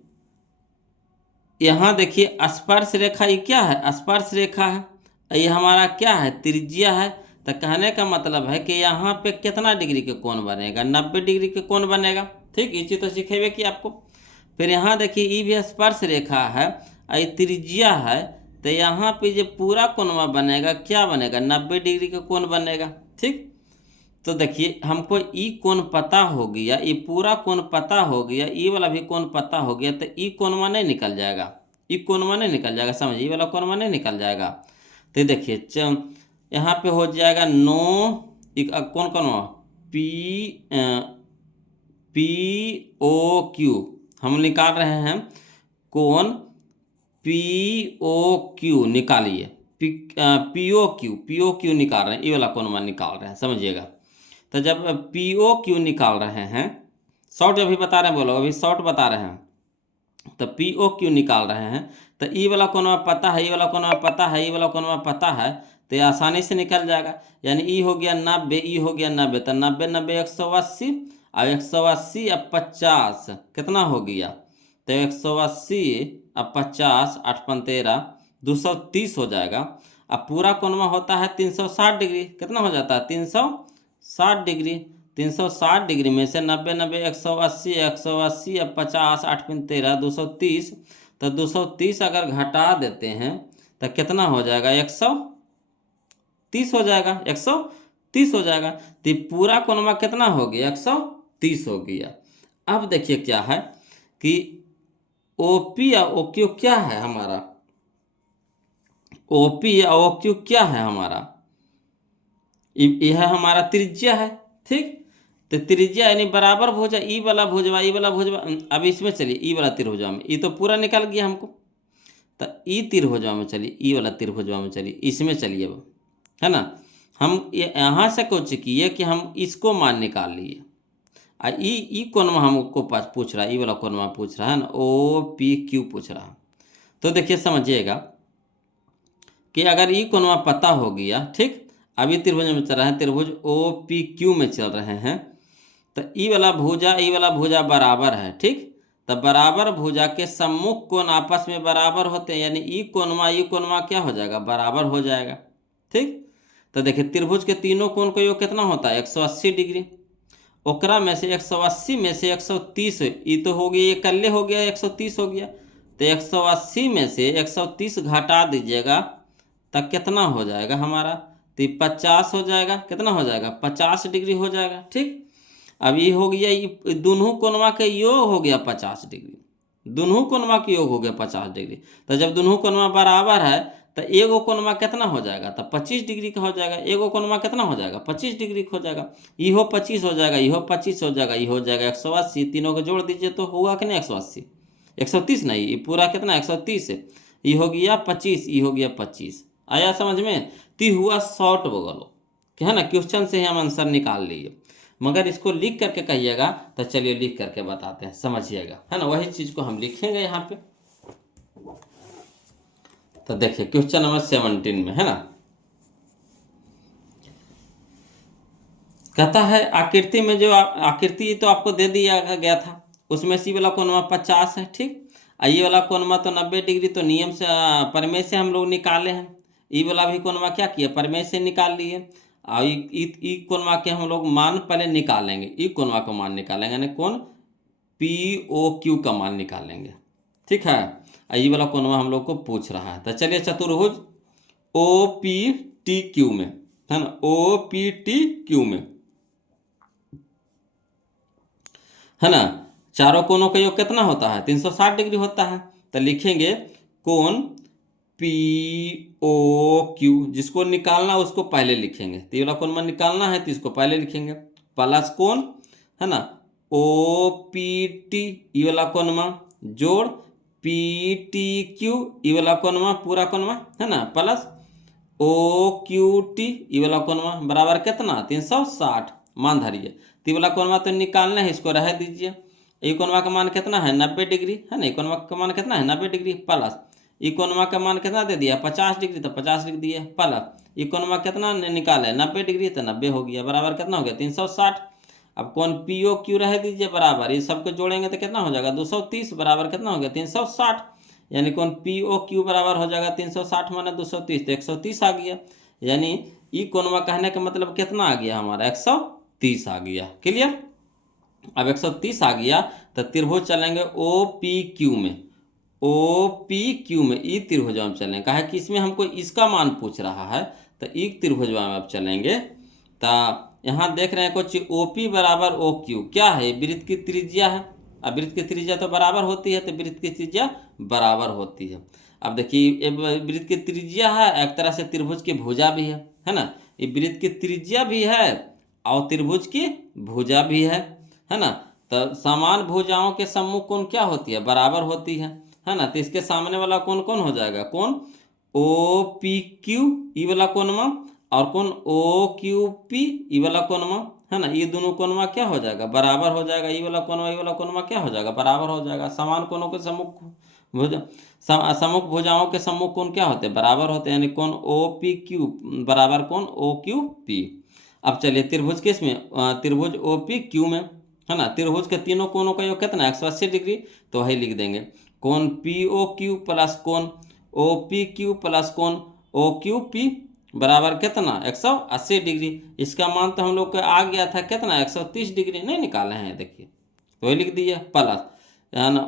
यहाँ देखिए स्पर्श रेखा ये क्या है, स्पर्श रेखा है, ये हमारा क्या है, त्रिज्या है। तो कहने का मतलब है कि यहाँ पे कितना डिग्री के कोण बनेगा, 90 डिग्री के कोण बनेगा, ठीक। ये चीज़ तो सिखेबे कि आपको। फिर यहाँ देखिए ये भी स्पर्श रेखा है, ये त्रिज्या है। तो यहाँ पे जो पूरा कोणवा बनेगा क्या बनेगा, 90 डिग्री के कोण बनेगा, ठीक। तो देखिए हमको ई कोण पता हो गया, ये पूरा कोण पता हो गया, ई वाला भी कोण पता हो गया। तो ई कोणवा नहीं निकल जाएगा, ई कोणवा नहीं निकल जाएगा, समझिए, ई वाला कोणवा नहीं निकल जाएगा। तो देखिए यहाँ पे हो जाएगा 9 कौन कोणवा पी ओ क्यू हम निकाल रहे हैं, कोण पी ओ क्यू निकालिए, पी ओ क्यू निकाल रहे हैं, ये वाला कोणवा निकाल रहे हैं, समझिएगा। तो जब पी ओ क्यू निकाल रहे हैं, शॉर्ट अभी बता रहे हैं, बोलो अभी शॉर्ट बता रहे हैं। तो पी ओ क्यू निकाल रहे हैं, तो ई वाला कोणवा पता है, ई वाला कोणवा पता है, ई वाला कोणवा पता है, तो आसानी से निकल जाएगा। यानी ई हो गया 90, ई हो गया 90, तो 90 90 180, अब 180 अब 50 कितना हो गया, तो 180 अब 50 8 × 13 230 हो जाएगा। अब पूरा कोणवा होता है 360 डिग्री, कितना हो जाता है 360 डिग्री। 360 डिग्री में से 90 90 180 180 अब 50 8 × 13 230, तो 230 अगर घटा देते हैं तो कितना हो जाएगा, 130 हो जाएगा, 130 हो जाएगा। तो पूरा कोणवा कितना हो गया, 130 हो गया। अब देखिए क्या है कि ओपी या ओक्यू क्या है हमारा, ओपी या ओक्यू क्या है हमारा, यह हमारा त्रिज्या है, ठीक। तो त्रिज्या यानी बराबर भुजा, ई वाला भुजवा, ई वाला भुजवा। अब इसमें चलिए ई वाला त्रिभुजा में, ई तो पूरा निकल गया हमको, तो ई त्रिभुजा में चलिए, ई वाला त्रिभुजा में चलिए, इसमें चलिए, अब है ना, हम यहाँ से कुछ किए कि हम इसको मान निकाल लिए। ई कोणवा हमको पास पूछ रहा है, ई वाला कोणवा पूछ रहा है ना, ओ पी क्यू पूछ रहा है। तो देखिए समझिएगा कि अगर ई कोणवा पता हो गया, ठीक, अभी त्रिभुज में चल रहे हैं, त्रिभुज ओ पी क्यू में चल रहे हैं, तो ई वाला भुजा बराबर है, ठीक। तो बराबर भुजा के सम्मुख कोण आपस में बराबर होते हैं, यानी ई कोणवा क्या हो जाएगा, बराबर हो जाएगा, ठीक। तो देखिए त्रिभुज के तीनों कोण का योग कितना होता है, 180 डिग्री। ओकरा में से 180 में से 130, ये तो हो गया, ये कल्ले हो गया, 130 हो गया। तो 180 में से 130 घटा दीजिएगा, तब कितना हो जाएगा हमारा, तो 50 हो जाएगा, कितना हो जाएगा, 50 डिग्री हो जाएगा, ठीक। अब ये हो गया, ये दोनों कोणवा के योग हो गया 50 डिग्री, दोनों कोणवा के योग हो गया 50 डिग्री। तो जब दोनों कोणवा बराबर है तो एगो कोणवा कितना हो जाएगा, तो 25 डिग्री का हो जाएगा, एगो कोणवा कितना हो जाएगा, 25 डिग्री का हो जाएगा। इहो 25 हो जाएगा, इहो 25 हो जाएगा, ये हो जाएगा 180, तीनों को जोड़ दीजिए तो हुआ कि नहीं 180, 130 नहीं, ये पूरा कितना 130 है, ये हो गया 25, ये हो गया 25। आया समझ में, ती हुआ शॉर्ट बगलो कि है ना, क्वेश्चन से ही हम आंसर निकाल लिए। मगर इसको लिख करके कहिएगा, तो चलिए लिख करके बताते हैं, समझिएगा, है ना, वही चीज़ को हम लिखेंगे यहाँ पे। तो देखिए क्वेश्चन नंबर 17 में, है ना, कहता है आकृति में जो आकृति तो आपको दे दिया गया था, उसमें सी वाला कोणवा 50 है, ठीक। ये वाला कोणवा तो 90 डिग्री, तो नियम से प्रमेय से हम लोग निकाले हैं। ई वाला भी कोणवा क्या किया, प्रमेय से निकाल लिए। और ई कोणवा के हम लोग मान पहले निकालेंगे, ई कोणवा का मान निकालेंगे, यानी कौन POQ का मान निकालेंगे। ठीक है, ये वाला कोणवा हम लोग को पूछ रहा है। तो चलिए चतुर्भुज OPTQ में, है ना, OPTQ में, है ना, चारों कोणों का योग कितना होता है? 360 डिग्री होता है। तो लिखेंगे कोण POQ, जिसको निकालना उसको पहले लिखेंगे। तो ये वाला कोण में निकालना है तो इसको पहले लिखेंगे, प्लस कोण, है ना, OPT ये वाला कोण में जोड़ PTQ ये वाला कोण में पूरा कोण में, है ना, प्लस OQT ये वाला कोण में बराबर कितना? 360 मान धरिए। तो ये वाला कोण तो निकालना है, इसको रह दीजिए। ये कोणवा का मान कितना है? 90 डिग्री, है ना। ये कोणवा का मान कितना है? 90 डिग्री, प्लस ये कोणवा का मान कितना दे दिया? 50 डिग्री, तो 50 लिख दिए, प्लस ये कोणवा कितना निकाले? 90 डिग्री, तो 90 हो गया, बराबर कितना हो गया? 360। अब कोण POQ रह दीजिए बराबर, ये सबको जोड़ेंगे तो कितना हो जाएगा? 230, बराबर कितना हो गया? 360। यानी कोण POQ बराबर हो जाएगा 360 माने 230, तो 130 आ गया। यानी ई कोणवा कहने का मतलब कितना आ गया हमारा? 130 आ गया। क्लियर? अब 130 आ गया तो त्रिभुज चलेंगे OPQ में, OPQ में ई त्रिभुज में चलेंगे। कहा कि इसमें हमको इसका मान पूछ रहा है, तो ई त्रिभुज में अब चलेंगे। तो यहाँ देख रहे हैं कुछ OP बराबर OQ क्या है? वृत्त की त्रिज्या है। अब वृत्त की त्रिज्या तो बराबर होती है, तो वृत्त की त्रिज्या बराबर होती है। अब देखिए वृत्त की त्रिज्या है, एक तरह से त्रिभुज की भुजा भी है ना। ये वृत्त की त्रिज्या भी है और त्रिभुज की भुजा भी है ना। तो समान भुजाओं के सम्मुख कोण क्या होती है? बराबर होती है ना। तो इसके सामने वाला कोण कौन हो जाएगा? कोण OPQ ई वाला कोणवा और कोण OQP ई वाला कोणवा, है ना। ये दोनों कोणवा क्या हो जाएगा? बराबर हो जाएगा। ई वाला कोणवा क्या हो जाएगा? बराबर हो जाएगा। समान कोणों के सम्मुख भुजा, सम्मुख भुजाओं के सम्मुख कोण क्या होते हैं? बराबर होते हैं। यानी कोण OPQ बराबर कोण OQP। अब चलिए त्रिभुज किस में? त्रिभुज OPQ में, है ना। त्रिभुज के तीनों कोणों का योग कितना है? 180 डिग्री, तो वही लिख देंगे कोण POQ प्लस कोण OPQ प्लस कोण OQP बराबर कितना? 180 डिग्री। इसका मान तो हम लोग को आ गया था कितना? 130 डिग्री नहीं निकाले हैं, देखिए, तो वही लिख दिया, प्लस है ना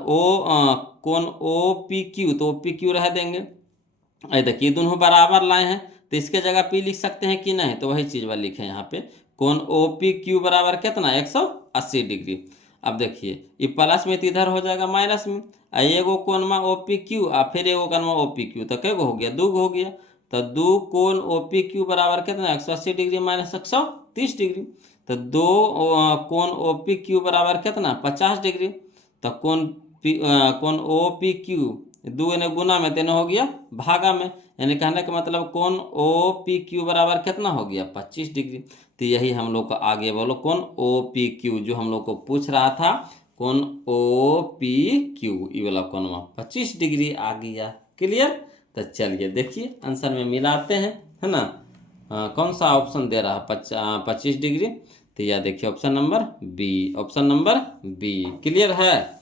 कोण OPQ, तो OPQ रह देंगे। अरे देखिए दोनों बराबर लाए हैं, तो इसके जगह P लिख सकते हैं कि नहीं? तो वही चीज़ वाला लिखे यहाँ पे, कोण OPQ बराबर कितना? 180 डिग्री। अब देखिए ये प्लस में तो इधर हो जाएगा माइनस में, एगो कोण में OPQ और फिर एगो कोण में OPQ, तो कैगो हो गया? 2 हो गया। तो 2 कोण OPQ बराबर कितना? 180 डिग्री माइनस 130 डिग्री। तो 2 कोण OPQ बराबर कितना? 50 डिग्री। तो कोण OPQ 2 ने गुना में 3 हो गया भागा में, यानी कहने का मतलब कोण OPQ बराबर कितना हो गया? 25 डिग्री। तो यही हम लोग का आगे बोलो कोण OPQ जो हम लोग को पूछ रहा था, कोण OPQ ये वाला कोण 25 डिग्री आ गया। क्लियर? तो चलिए देखिए आंसर में मिलाते हैं, है ना। कौन सा ऑप्शन दे रहा है? 25 डिग्री। तो यह देखिए option number B, option number B. Clear है?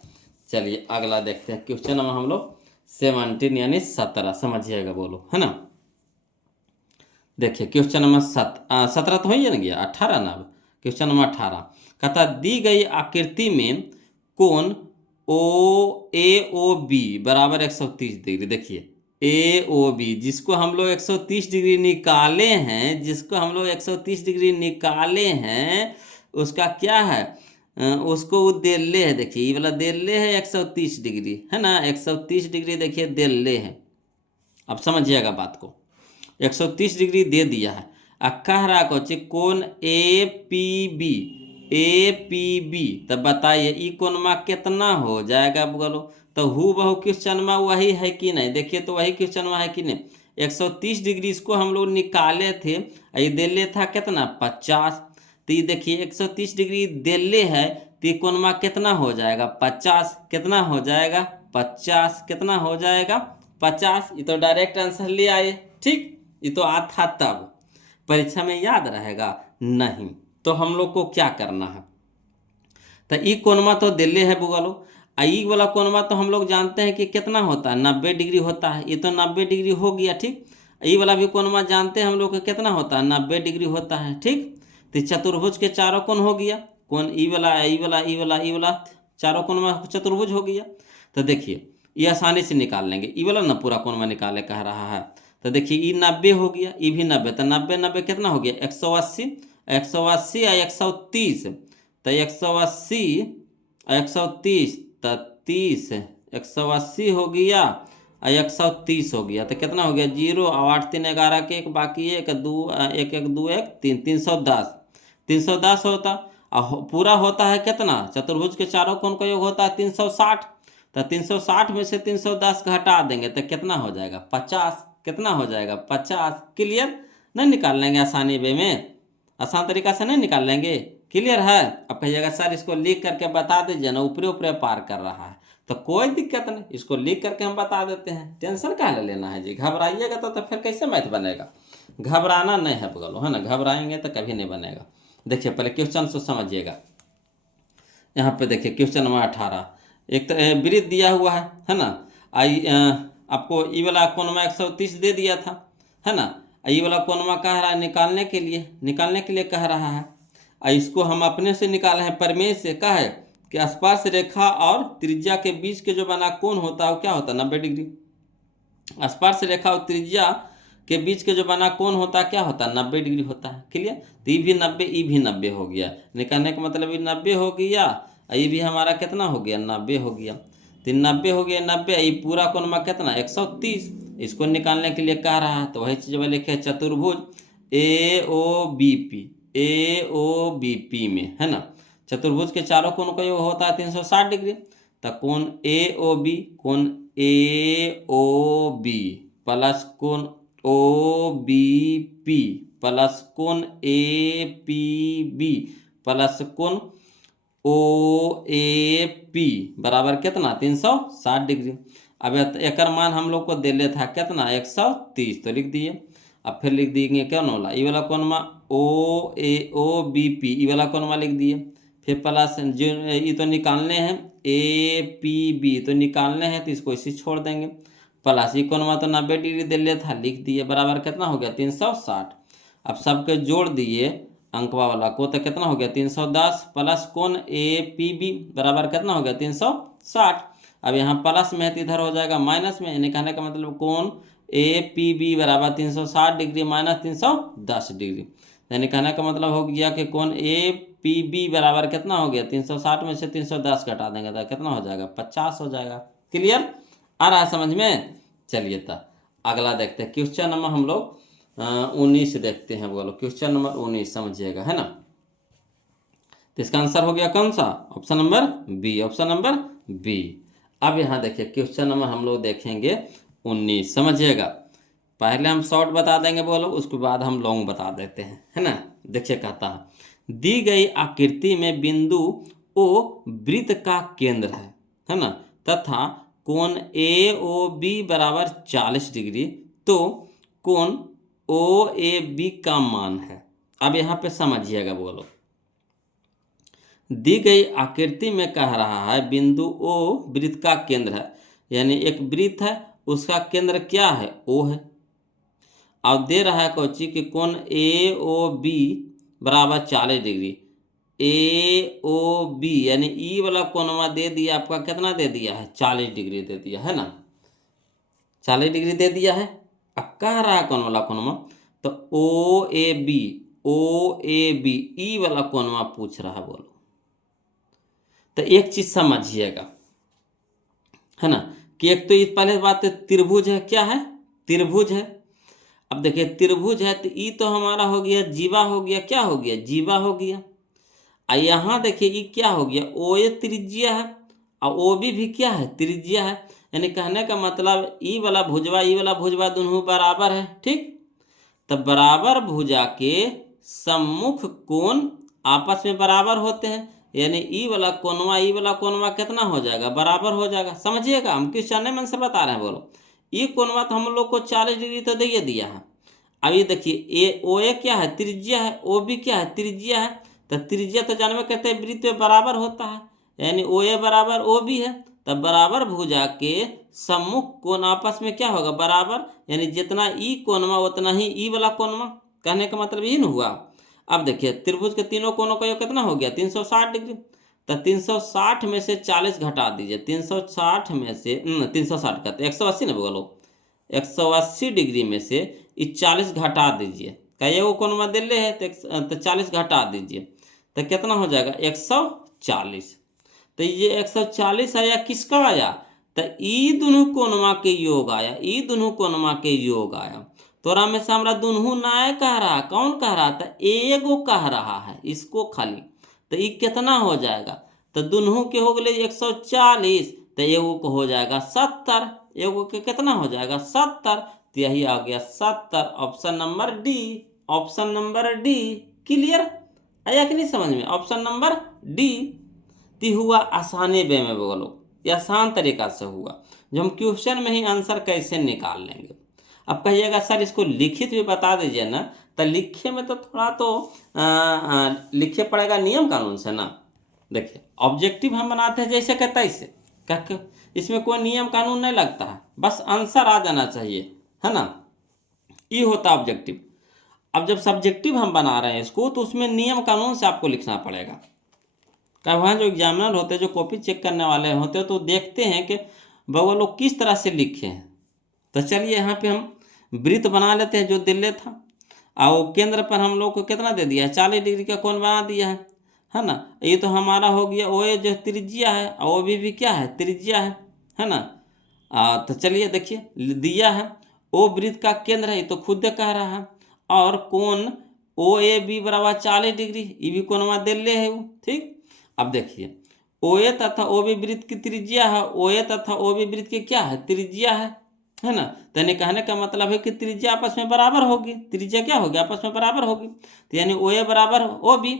चलिए अगला देखते हैं क्वेश्चन नंबर हम लोग 17 यानी 17, समझिएगा, बोलो, है ना। देखिए क्वेश्चन नंबर 17 तो हो ही ना गया, 18 ना। अब क्वेश्चन नंबर 18 कहता दी गई आकृति में कोण AOB बराबर 130 डिग्री। देखिए AOB जिसको हम लोग 130 डिग्री निकाले हैं, जिसको हम लोग 130 डिग्री निकाले हैं, उसका क्या है? उसको वो देल्ले है। देखिए ये वाला देल्ले है 130 डिग्री, है ना। 130 डिग्री देखिए देल्ले है। अब समझिएगा बात को, 130 डिग्री दे दिया है। कह रहा कोची कोण APB, तब बताइए ई कोणमा कितना हो जाएगा? बोलो तो हु बहु क्वेश्चन में वही है कि नहीं? देखिए तो वही क्वेश्चन में है कि नहीं? 130 डिग्री इसको हम लोग निकाले थे, ये देले था कितना? 50। तो ये देखिए 130 डिग्री देले है, तो ये कोणमा कितना हो जाएगा? 50। कितना हो जाएगा? 50। कितना हो जाएगा? 50। ये तो डायरेक्ट आंसर ले आए। ठीक, ये तो आता तब परीक्षा में याद रहेगा नहीं। तो हम लोग को क्या करना है? तो ई कोणमा तो दिल्ली है बुगलो, ई वाला कोणमा तो हम लोग जानते हैं कि कितना होता है? 90 डिग्री होता है। ये तो 90 डिग्री हो गया। ठीक, ई वाला भी कोणमा जानते हैं हम लोग को कितना होता है, 90 डिग्री होता है। ठीक, तो चतुर्भुज के चारों कोण हो गया, कोण ई वाला, ई वाला, ई वाला, ई वाला, चारों कोण में चतुर्भुज हो गया। तो देखिए ये आसानी से निकाल लेंगे, ई वाला ना पूरा कोण में निकाले कह रहा है। तो देखिए ई 90 हो गया, ई भी 90, तो 90 90 कितना हो गया 180, 180 और 130, तो 180 और 130, तो 30, 180 हो गया और 130 हो गया, तो कितना हो गया 0 और 8 3 11 के एक, बाकी 1 2 1 1 2 1 3, 310, 310 होता। और पूरा होता है कितना, चतुर्भुज के चारों कोण का योग होता है 360, तो 360 में से 310 घटा देंगे तो कितना हो जाएगा 50, कितना हो जाएगा 50। क्लियर, नहीं निकाल लेंगे आसानी वे में, आसान तरीका से नहीं निकाल लेंगे। क्लियर है। अब कहिएगा सर इसको लिख करके बता दीजिए ना, ऊपरे ऊपरे पार कर रहा है, तो कोई दिक्कत नहीं, इसको लिख करके हम बता देते हैं, टेंशन क्या लेना है जी। घबराइएगा तो फिर कैसे मैथ बनेगा, घबराना नहीं है बोलो, है ना, घबराएंगे तो कभी नहीं बनेगा। देखिए पहले क्वेश्चन को समझिएगा। यहाँ पे देखिए क्वेश्चन नंबर 18, एक तो वृत्त दिया हुआ है ना, आपको ई वाला कोणमा 130 दे दिया था, है ना, ई वाला कोणमा कह रहा है निकालने के लिए कह रहा है। इसको हम अपने से निकाले हैं, प्रमेय से कहा है कि स्पर्श रेखा और त्रिज्या के बीच के जो बना कोण होता है वो क्या होता है 90 डिग्री। स्पर्श रेखा और त्रिज्या के बीच के जो बना कोण होता है क्या होता है 90 डिग्री होता है। क्लियर, तो ई भी 90, ई भी 90 हो गया, निकालने का मतलब ये 90 हो गया, ये भी हमारा कितना हो गया 90 हो गया, तो 90 हो गया, 90, ये पूरा कोणमा कितना 130, इसको निकालने के लिए कह रहा है। तो वही चीज़ लिखे चतुर्भुज AOBP, AOBP में, है ना, चतुर्भुज के चारों कोण का योग होता है 360 डिग्री, तो कोण AOB प्लस कोण OBP प्लस कोण APB प्लस कोण OAP बराबर कितना 360 डिग्री। अब एक मान हम लोग को दे लेता है कितना 130, तो लिख दिए। अब फिर लिख दिएंगे क्या वाला, ई वाला कोणमा OBP, ई वाला कोणमा लिख दिए, फिर प्लस जो ये तो निकालने हैं APB तो निकालने हैं, तो इसको इसी छोड़ देंगे, प्लस ये कोणमा तो 90 डिग्री दे लिया था, लिख दिए, बराबर कितना हो गया 360। अब सबके जोड़ दिए अंकवा वाला को, तो कितना हो गया 310 प्लस कोण APB बराबर कितना हो गया 360। अब यहाँ प्लस में है तो इधर हो जाएगा माइनस में, यानी कहने का मतलब कोण APB बराबर 360 डिग्री माइनस 310 डिग्री, यानी कहने का मतलब हो गया कि कोण APB बराबर कितना हो गया 360 में से 310 घटा देंगे तो कितना हो जाएगा 50 हो जाएगा। क्लियर, आ रहा है समझ में। चलिए तो अगला देखते हैं, क्वेश्चन नंबर हम लोग 19 देखते हैं, बोलो क्वेश्चन नंबर 19 समझिएगा, है ना। तो इसका आंसर हो गया कौन सा, option number B, option number B. अब यहाँ देखिए क्वेश्चन नंबर हम लोग देखेंगे 19, समझिएगा। पहले हम शॉर्ट बता देंगे बोलो, उसके बाद हम लॉन्ग बता देते हैं, है ना। देखिए कहता है दी गई आकृति में बिंदु O वृत्त का केंद्र है ना, तथा कोण AOB बराबर 40 डिग्री, तो कोण OAB का मान है। अब यहाँ पे समझिएगा बोलो, दी गई आकृति में कह रहा है बिंदु O वृत्त का केंद्र है, यानी एक वृत्त है उसका केंद्र क्या है O है। अब दे रहा है कोची कि कोण AOB बराबर 40 डिग्री, AOB यानी ई वाला कोणमा दे दिया आपका कितना दे दिया है 40 डिग्री दे दिया है ना, 40 डिग्री दे दिया है। अब कह रहा है कौन वाला कोणमा, तो OAB ई वाला कोणमा पूछ रहा है बोलो। तो एक चीज समझिएगा, है ना, कि एक तो पहले बात त्रिभुज है, क्या है त्रिभुज है। अब देखिए त्रिभुज है तो ई तो हमारा हो गया जीवा, हो गया क्या हो गया जीवा हो गया। यहाँ देखिए ये क्या हो गया OA त्रिज्या है और OB भी क्या है त्रिज्या है, यानी कहने का मतलब ई वाला भुजवा दोनों बराबर है। ठीक, तब बराबर भुजा के सम्मुख कोण आपस में बराबर होते हैं, यानी ई वाला कोणवा कितना हो जाएगा बराबर हो जाएगा। समझिएगा, हम किस चलने मन से बता रहे हैं बोलो। ये कोणवा तो हम लोग को 40 डिग्री तो दे दिया है। अब ये देखिए OA क्या है त्रिज्या है, OB क्या है त्रिज्या है, तो त्रिज्या तो जानवे कहते हैं वृत्त में बराबर होता है, यानी OA बराबर OB है, तब बराबर भुजा के सम्मुख कोण आपस में क्या होगा, बराबर, यानी जितना ई कोणवा उतना ही ई वाला कोणवा। कहने का मतलब ये न हुआ। अब देखिए त्रिभुज के तीनों कोणों का योग कितना हो गया, 360 डिग्री। तो 360 में से 40 घटा दीजिए, 360 में से 360 का 180 ना बोलो, 180 डिग्री में से ये 40 घटा दीजिए। कई वो कोणवा दिल्ली है तो 40 घटा दीजिए तो कितना हो जाएगा, 140। तो ये 140 आया, किसका आया, तो ई दोनों कोणवा के योग आया, ई दोनों कोणवा के योग आया। तोरा में से हमरा दुनू नाय कह रहा, कौन कह रहा था, एगो कह रहा है इसको खाली। तो ये कितना हो जाएगा, तो दुनू के हो गए 140, तो एगो को हो जाएगा 70, एगो के कितना हो जाएगा 70। तो यही आ गया 70, option number D, option number D. Clear आया कि नहीं समझ में, ऑप्शन नंबर डी। ती हुआ आसानी वे में बोलो, ये आसान तरीका से हुआ, जो हम क्वेश्चन में ही आंसर कैसे निकाल लेंगे। अब कहिएगा सर इसको लिखित भी बता दीजिए ना, तो लिखे में तो थोड़ा तो लिखे पड़ेगा नियम कानून से ना। देखिए ऑब्जेक्टिव हम बनाते हैं जैसे कहता है तैसे, क्या इसमें कोई नियम कानून नहीं लगता है, बस आंसर आ जाना चाहिए, है ना, ये होता ऑब्जेक्टिव। अब जब सब्जेक्टिव हम बना रहे हैं इसको, तो उसमें नियम कानून से आपको लिखना पड़ेगा। क्या वहाँ जो एग्जामिनर होते हैं, जो कॉपी चेक करने वाले होते हैं, तो देखते हैं कि वो लोग किस तरह से लिखे हैं। तो चलिए यहाँ पे हम वृत्त बना लेते हैं जो दिल्ली था, और केंद्र पर हम लोग को कितना दे दिया है, 40 डिग्री का कोण बना दिया है ना। ये तो हमारा हो गया ओ ए जो त्रिज्या है, और ओ बी भी क्या है, त्रिज्या है ना। तो चलिए देखिए दिया है, ओ वृत्त का केंद्र है, ये तो खुद कह रहा है, और कोण ओ ए बी बराबर 40 डिग्री, ये भी कोणवा दिल्ली है वो, ठीक। अब देखिए ओ ए तथा ओ बी वृत्त की त्रिज्या है, ओ ए तथा ओ बी वृत्त की क्या है, त्रिज्या है ना। तो यानी कहने का मतलब है कि त्रिज्या आपस में बराबर होगी, त्रिज्या क्या होगी, आपस में बराबर होगी। तो यानी ओ ए बराबर ओ बी,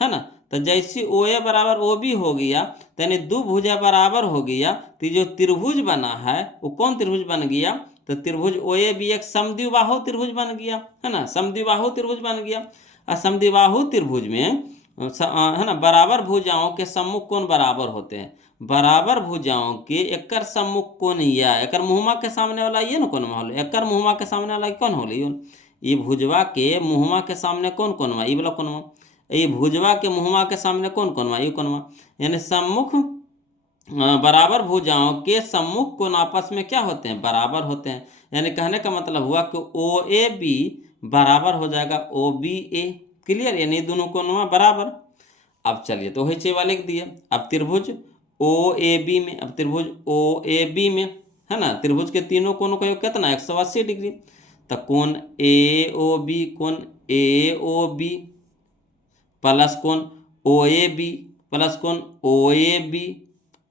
है ना। तो जैसे ओ ए बराबर ओ बी हो गया, तो यानी दो भुजा बराबर हो गया, तो जो त्रिभुज बना है वो कौन त्रिभुज बन गया, तो त्रिभुज ओ ए बी एक समद्विबाहु त्रिभुज बन गया, है ना, समद्विबाहु त्रिभुज बन गया। और समद्विबाहु त्रिभुज में है ना, बराबर भुजाओं के सम्मुख कोण बराबर होते हैं, बराबर भुजाओं के एकर सम्मुख कोण या एकर मुहमा के सामने वाला ये ना कोण होल, एकर मुहमा के सामने वाला कौन होल, ये भुजवा के मुहमा के सामने कौन कोणवा, ये वाला कोणवा, ये भुजवा के मुहमा के सामने कौन कोणवा, ये कोणवा। यानी सम्मुख बराबर भुजाओं के सम्मुख कोण आपस में क्या होते हैं, बराबर होते हैं। यानी कहने का मतलब हुआ कि ओ ए बी बराबर हो जाएगा ओ बी ए। क्लियर, यानी दोनों कोणवा बराबर। अब चलिए तो वही चीज लिख दिए। अब त्रिभुज ओ ए बी में, अब त्रिभुज ओ ए बी में, है ना, त्रिभुज के तीनों कोणों का योग कितना, 180 डिग्री। तो कोण ए ओ बी, कोण ए ओ बी प्लस कोण ओ ए बी प्लस कोण ओ ए बी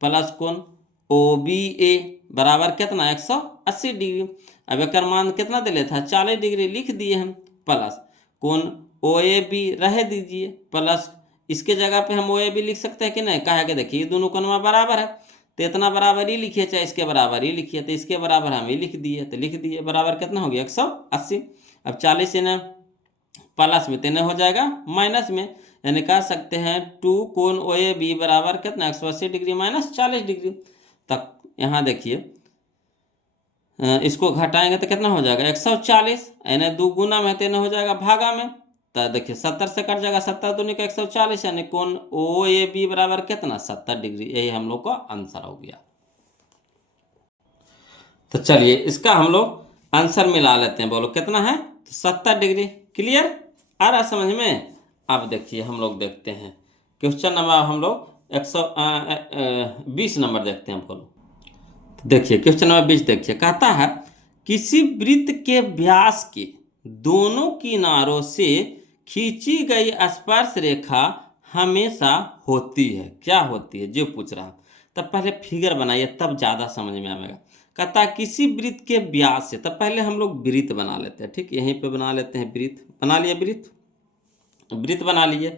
प्लस कोण ओ बी ए बराबर कितना, 180 डिग्री। अब एक मान कितना दिले था, 40 डिग्री लिख दिए हम, प्लस कोण ओ ए बी रह दीजिए, प्लस इसके जगह पे हम ओ ए बी लिख सकते हैं कि नहीं, कहा कि देखिए ये दोनों कोणवा बराबर है, तो इतना बराबर ही लिखिए चाहे इसके बराबर ही लिखिए, तो इसके बराबर हम ही लिख दिए, तो लिख दिए बराबर कितना हो गया 180। अब 40 से ना प्लस में तेने हो जाएगा माइनस में, यानी कह सकते हैं 2 कोण ओ ए बी बराबर कितना 180 डिग्री माइनस 40 डिग्री तक। यहाँ देखिए इसको घटाएंगे तो कितना हो जाएगा 140, यानी 2 गुना में तेने हो जाएगा भागा में। तो देखिए 70 से कट जाएगा, 70 दूनी का 140, यानी कोण ओ ए बी बराबर कितना 70 डिग्री। यही हम लोग का आंसर हो गया। तो चलिए इसका हम लोग आंसर मिला लेते हैं, बोलो कितना है, 70 डिग्री। क्लियर आ रहा समझ में। अब देखिए हम लोग देखते हैं क्वेश्चन नंबर, हम लोग 120 नंबर देखते हैं। बोलो देखिए क्वेश्चन नंबर 20 देखिए, कहता है किसी वृत्त के व्यास के दोनों किनारों से खींची गई स्पर्श रेखा हमेशा होती है, क्या होती है जो पूछ रहा। तब पहले फिगर बनाइए तब ज़्यादा समझ में आएगा। कहता है किसी वृत्त के व्यास से, तब पहले हम लोग वृत्त बना लेते हैं, ठीक, यहीं पे बना लेते हैं वृत्त, बना लिए वृत्त बना लिए।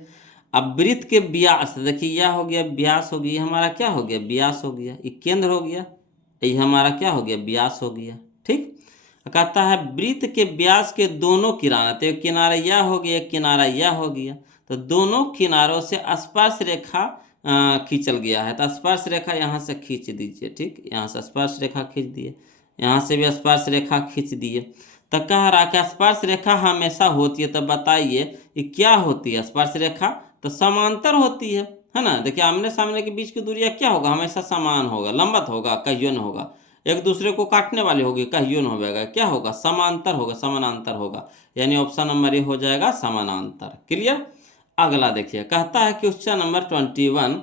अब वृत्त के व्यास देखिए, यह हो गया व्यास हो गया, हमारा क्या हो गया व्यास हो गया, ये केंद्र हो गया, ये हमारा क्या हो गया व्यास हो गया, ठीक। कहता है वृत्त के व्यास के दोनों किनारे, तो किनारा यह हो गया, किनारा यह हो गया, तो दोनों किनारों से स्पर्श रेखा खींचल गया है, तो स्पर्श रेखा यहाँ से खींच दीजिए। ठीक, यहाँ से स्पर्श रेखा खींच दिए, यहाँ से भी स्पर्श रेखा खींच दिए। तो कह रहा कि स्पर्श रेखा हमेशा होती है, तो बताइए ये क्या होती है? स्पर्श रेखा तो समांतर होती है ना। देखिए आमने सामने के बीच की दूरियां क्या होगा? हमेशा समान होगा, लंबत होगा, कहियो न होगा। एक दूसरे को काटने वाली होगी, कहियो न होगा। क्या होगा? समांतर होगा, समानांतर होगा। यानी ऑप्शन नंबर ए हो जाएगा समानांतर। क्लियर? अगला देखिए, कहता है क्वेश्चन नंबर 21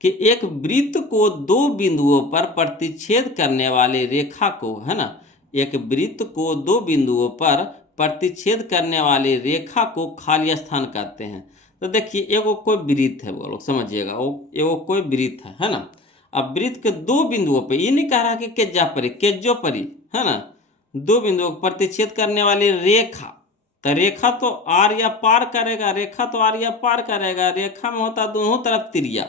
कि एक वृत्त को दो बिंदुओं पर प्रतिच्छेद करने वाली रेखा को, है ना, एक वृत्त को दो बिंदुओं पर प्रतिच्छेद करने वाली रेखा को खाली स्थान कहते हैं। तो देखिए एगो कोई वृत्त है, वो लोग समझिएगा, वो एगो कोई वृत्त है ना। अब वृत्त के दो बिंदुओं पे, ये नहीं कह रहा कि केजा परी, केजो परी, है ना, दो बिंदुओं को प्रतिच्छेद करने वाली रेखा। तो रेखा तो आर या पार करेगा, रेखा तो आर या पार करेगा। रेखा में होता दोनों तरफ तिरिया,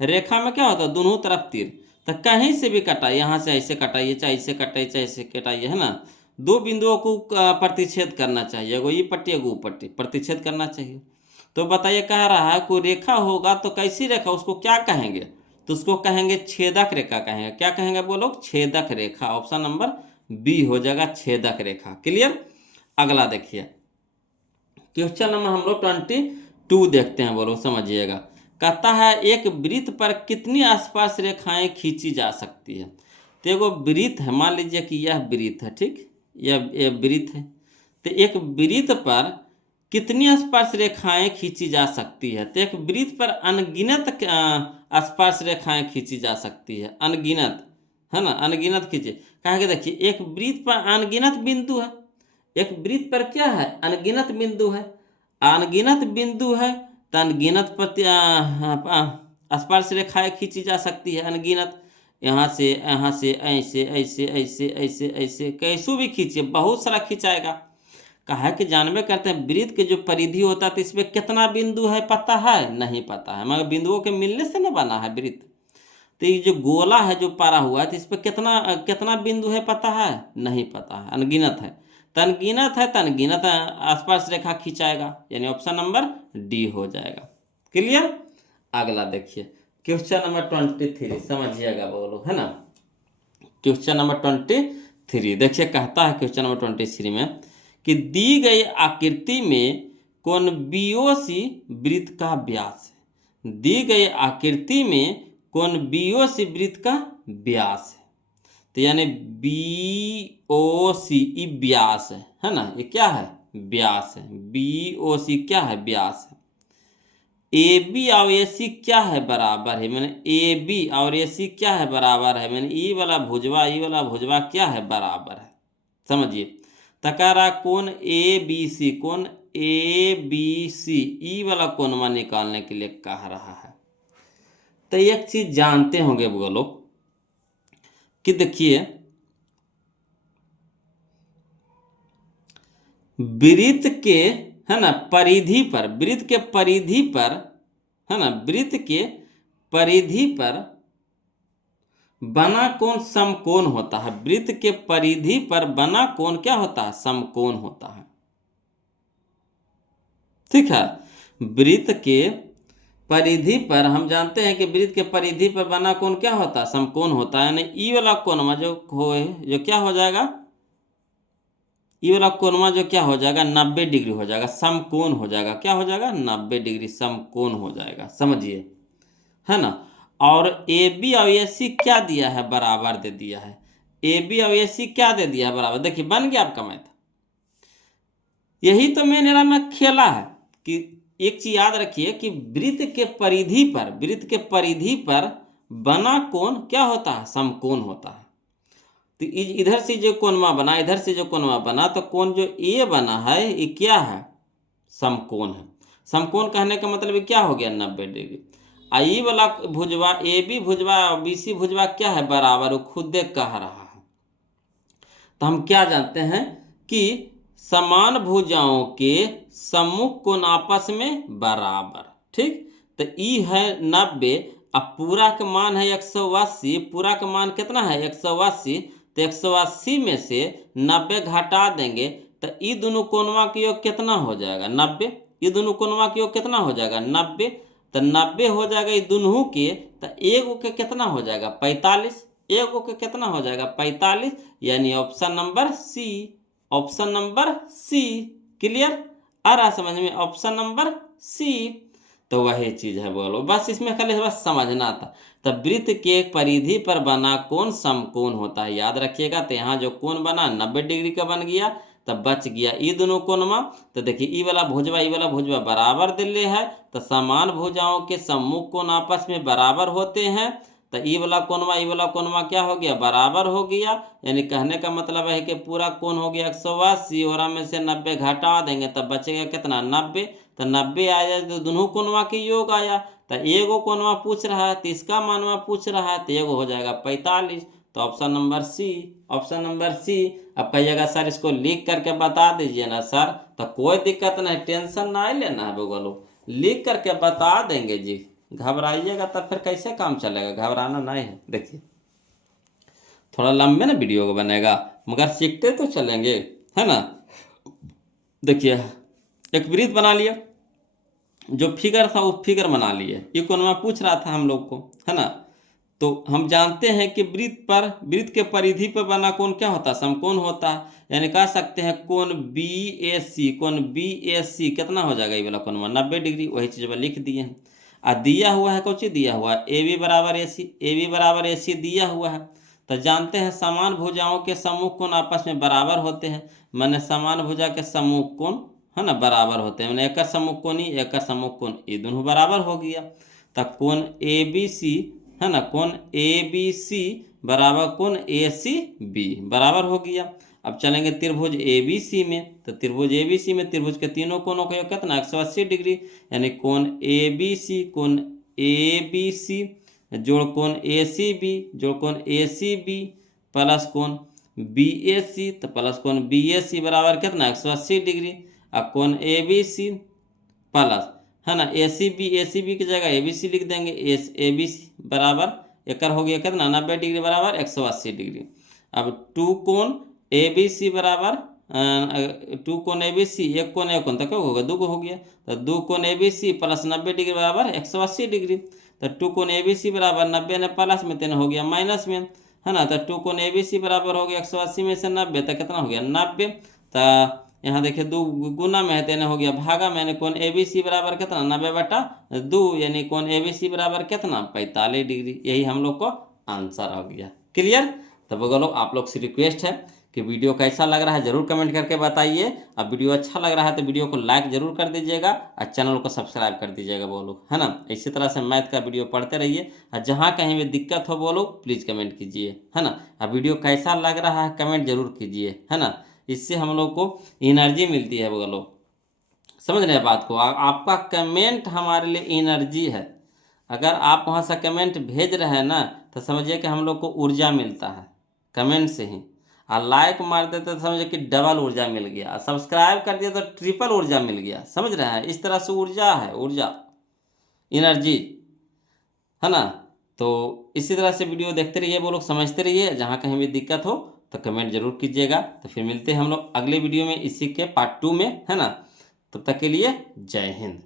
रेखा में क्या होता है? दोनों तरफ तीर। तो कहीं से भी कटाइए, यहाँ से ऐसे कटाइए, चाहे ऐसे कटाइए, चाहे ऐसे कटाइए, है ना। दो बिंदुओं को प्रतिच्छेद करना चाहिए, एगो ये पट्टी एगो पट्टी, प्रतिच्छेद करना चाहिए। तो बताइए, कह रहा है कोई रेखा होगा तो कैसी रेखा, उसको क्या कहेंगे? तो उसको कहेंगे छेदक रेखा कहेंगे। क्या कहेंगे वो लोग? छेदक रेखा। ऑप्शन नंबर बी हो जाएगा, छेदक रेखा। क्लियर? अगला देखिए, क्वेश्चन नंबर हम लोग 22 देखते हैं, बोलो समझिएगा। कहता है एक वृत्त पर कितनी स्पर्श रेखाएं खींची जा सकती है? तो एगो वृत्त है, मान लीजिए कि यह वृत्त है, ठीक, यह वृत्त है। तो एक वृत्त पर कितनी स्पर्श रेखाएं खींची जा सकती है? तो एक वृत्त पर अनगिनत स्पर्श रेखाएं खींची जा सकती है, अनगिनत, है ना, अनगिनत खींचे। कहा कि देखिए एक वृत्त पर अनगिनत बिंदु है, एक वृत्त पर क्या है? अनगिनत बिंदु है। अनगिनत बिंदु है तो अनगिनत स्पर्श रेखाएं खींची जा सकती है, अनगिनत। यहाँ से ऐसे ऐसे ऐसे ऐसे ऐसे कैसू भी खींचिए, बहुत सारा खिंचाएगा। कहा है कि जानबे करते हैं वृत्त के जो परिधि होता है तो इसमें कितना बिंदु है पता है? नहीं पता है, मगर बिंदुओं के मिलने से नहीं बना है वृत्त। तो ये जो गोला है जो पारा हुआ है, तो इस पर कितना कितना बिंदु है पता है? नहीं पता है, अनगिनत है। तनगिनत है, तनगिनत स्पर्श रेखा खींचाएगा, यानी ऑप्शन नंबर डी हो जाएगा। क्लियर? अगला देखिए, क्वेश्चन नंबर 23 समझिएगा बोलो, है ना। क्वेश्चन नंबर 23 देखिए, कहता है क्वेश्चन नंबर 23 में कि दी गई आकृति में कौन बीओसी वृत्त का व्यास है? दी गई आकृति में कौन बीओसी वृत्त का व्यास है? तो यानी बी ओ सी, ई व्यास है ना, ये क्या है? व्यास है। बी ओ सी क्या है? व्यास है। ए बी और ए सी क्या है? बराबर है। मैंने ए बी और ए सी क्या है? बराबर है। मैंने ई वाला भुजवा क्या है? बराबर है। समझिए, तकारा कौन ए बी सी, कौन ए बी सी, ई वाला कोणमा निकालने के लिए कह रहा है। तो एक चीज जानते होंगे वो लोग कि देखिए वृत्त के, है ना, परिधि पर, वृत्त के परिधि पर, है ना, वृत्त के परिधि पर बना कोण समकोण होता है। वृत्त के परिधि पर बना कोण क्या होता है? समकोण होता है। ठीक है, वृत्त के परिधि पर हम जानते हैं कि वृत्त के परिधि पर बना कोण क्या होता है? समकोण होता है। यानी ई वाला कोणमा जो क्या हो जाएगा? ई वाला कोणमा जो क्या हो जाएगा? 90 डिग्री हो जाएगा, समकोण हो जाएगा। क्या हो जाएगा? 90 डिग्री समकोण हो जाएगा। समझिए, है ना। और ए बी और ए सी क्या दिया है? बराबर दे दिया है। ए बी और ए सी क्या दे दिया है? बराबर। देखिए बन गया आपका मैथ। यही तो में खेला है कि एक चीज याद रखिए कि वृत्त के परिधि पर बना कोण क्या होता है? समकोण होता है। तो इधर से जो कोणमा बना, इधर से जो कोणमा बना, तो कोण जो ए बना है ये क्या है? समकोण है। समकोण कहने का मतलब क्या हो गया? 90 डिग्री। आई वाला भुजवा, ए बी भुजवा बी सी भुजवा क्या है? बराबर। वो खुद कह रहा है। तो हम क्या जानते हैं कि समान भुजाओं के सम्मुख कोण आपस में बराबर। ठीक, तो ई है 90, अब पूरा का मान है 180। पूरा का मान कितना है? 180। तो 180 में से 90 घटा देंगे तो ये दोनों कोणवा का योग कितना हो जाएगा? 90। ये दोनों कोणवा का योग कितना हो जाएगा? 90। तो 90 हो जाएगा ये दोनों के, तो एगो के कितना हो जाएगा 45, एगो के कितना हो जाएगा 45, यानी option number C, option number C. Clear आ रहा समझ में, ऑप्शन नंबर सी। तो वही चीज है बोलो, बस इसमें खाली बस समझना था। तब वृत्त के परिधि पर बना कोण समकोण होता है, याद रखिएगा। तो यहाँ जो कोण बना 90 डिग्री का बन गया, तब बच गया ये दोनों कोणमा। तो देखिए ई वाला भुजवा बराबर दिले है, तो समान भुजाओं के सम्मुख कोण आपस में बराबर होते हैं। तो ई वाला कोणमा क्या हो गया बराबर हो गया, यानी कहने का मतलब है कि पूरा कोण हो गया 180 और में से 90 घटा देंगे तब बचेगा कितना 90। तो 90 आया तो दोनों कोणवा के योग आया। तो एगो कोणवा पूछ रहा है तो इसका मानवा पूछ रहा है, तो एगो हो जाएगा 45। तो option number C, option number C. अब कहिएगा सर इसको लिख करके बता दीजिए ना सर, तो कोई दिक्कत नहीं, टेंशन ना लेना है बोलो, लिख करके बता देंगे जी। घबराइएगा तब फिर कैसे काम चलेगा, घबराना नहीं है। देखिए थोड़ा लंबे ना वीडियो को बनेगा, मगर सीखते तो चलेंगे, है ना। देखिए एक वृत्त बना लिया, जो फिगर था वो फिगर बना लिए, ये कोणवा पूछ रहा था हम लोग को, है ना। तो हम जानते हैं कि वृत्त के परिधि पर बना कोण क्या होता है समकोण होता है, यानी कह सकते हैं कोण बी ए सी, कोण बी ए सी कितना हो जाएगा ये वाला कोणवा 90 डिग्री। वही चीज़ लिख दिए हैं। दिया हुआ है कौन चीज दिया हुआ है, ए बी बराबर ए सी, ए बी बराबर ए सी दिया हुआ है। तो जानते हैं समान भुजाओं के सम्मुख कोण आपस में बराबर होते हैं, माने समान भुजा के सम्मुख कोण है ना बराबर होते हैं, मैंने एक सम्मुख कोणी एक सम्मुख कोण ये दोनों बराबर हो गया। तो कोण ए बी सी है ना, कोण ए बी सी बराबर कोण ए सी बी बराबर हो गया। अब चलेंगे त्रिभुज ए बी सी में, तो त्रिभुज ए बी सी में त्रिभुज के तीनों कोणों का योग कितना 180 डिग्री, यानी कोण ए बी सी, कोण ए बी सी जोड़ कोण ए सी बी, जोड़ कोण ए सी बी प्लस कोण बी ए सी, तो प्लस कोण बी ए सी बराबर कितना 180 डिग्री। अब कोण ए बी सी प्लस है ना ए सी बी की जगह ए बी सी लिख देंगे, ए बी सी बराबर एक हो गया कितना 90 डिग्री बराबर 180 डिग्री। अब टू कोण ए बी सी बराबर टू कोण ए बी सी, एक कोण तो क्या होगा दो हो गया, तो दो कोण A B C plus 90 degree बराबर 180 डिग्री। तो टू कोण ए बी सी बराबर 90 ने प्लस में 3 हो गया माइनस में, है ना। तो टू कोण ए बी सी बराबर हो गया 180 में से 90, तो कितना हो गया 90। तो यहाँ देखिए दो गुना में है, तेने हो गया भागा मैंने, कोण ए बी सी बराबर कितना 90/2, यानी कोण ए बी सी बराबर कितना 45 डिग्री। यही हम लोग को आंसर हो गया। क्लियर। तो बोलो आप लोग से रिक्वेस्ट है कि वीडियो कैसा लग रहा है जरूर कमेंट करके बताइए। अब वीडियो अच्छा लग रहा है तो वीडियो को लाइक जरूर कर दीजिएगा और चैनल को सब्सक्राइब कर दीजिएगा वो लोग, है ना। इसी तरह से मैथ का वीडियो पढ़ते रहिए, और जहाँ कहीं भी दिक्कत हो वो लोग प्लीज़ कमेंट कीजिए, है ना। अब वीडियो कैसा लग रहा है कमेंट जरूर कीजिए, है ना। इससे हम लोग को एनर्जी मिलती है वो लोग, समझ रहे हैं बात को। आपका कमेंट हमारे लिए एनर्जी है। अगर आप वहाँ से कमेंट भेज रहे हैं ना तो समझिए कि हम लोग को ऊर्जा मिलता है कमेंट से ही। और लाइक मार देते तो समझिए कि डबल ऊर्जा मिल गया, सब्सक्राइब कर दिया तो ट्रिपल ऊर्जा मिल गया, समझ रहे हैं। इस तरह से ऊर्जा है, ऊर्जा एनर्जी, है ना। तो इसी तरह से वीडियो देखते रहिए वो लोग, समझते रहिए। जहाँ कहीं भी दिक्कत हो तो कमेंट जरूर कीजिएगा। तो फिर मिलते हैं हम लोग अगले वीडियो में इसी के पार्ट 2 में, है ना। तब तक के लिए जय हिंद।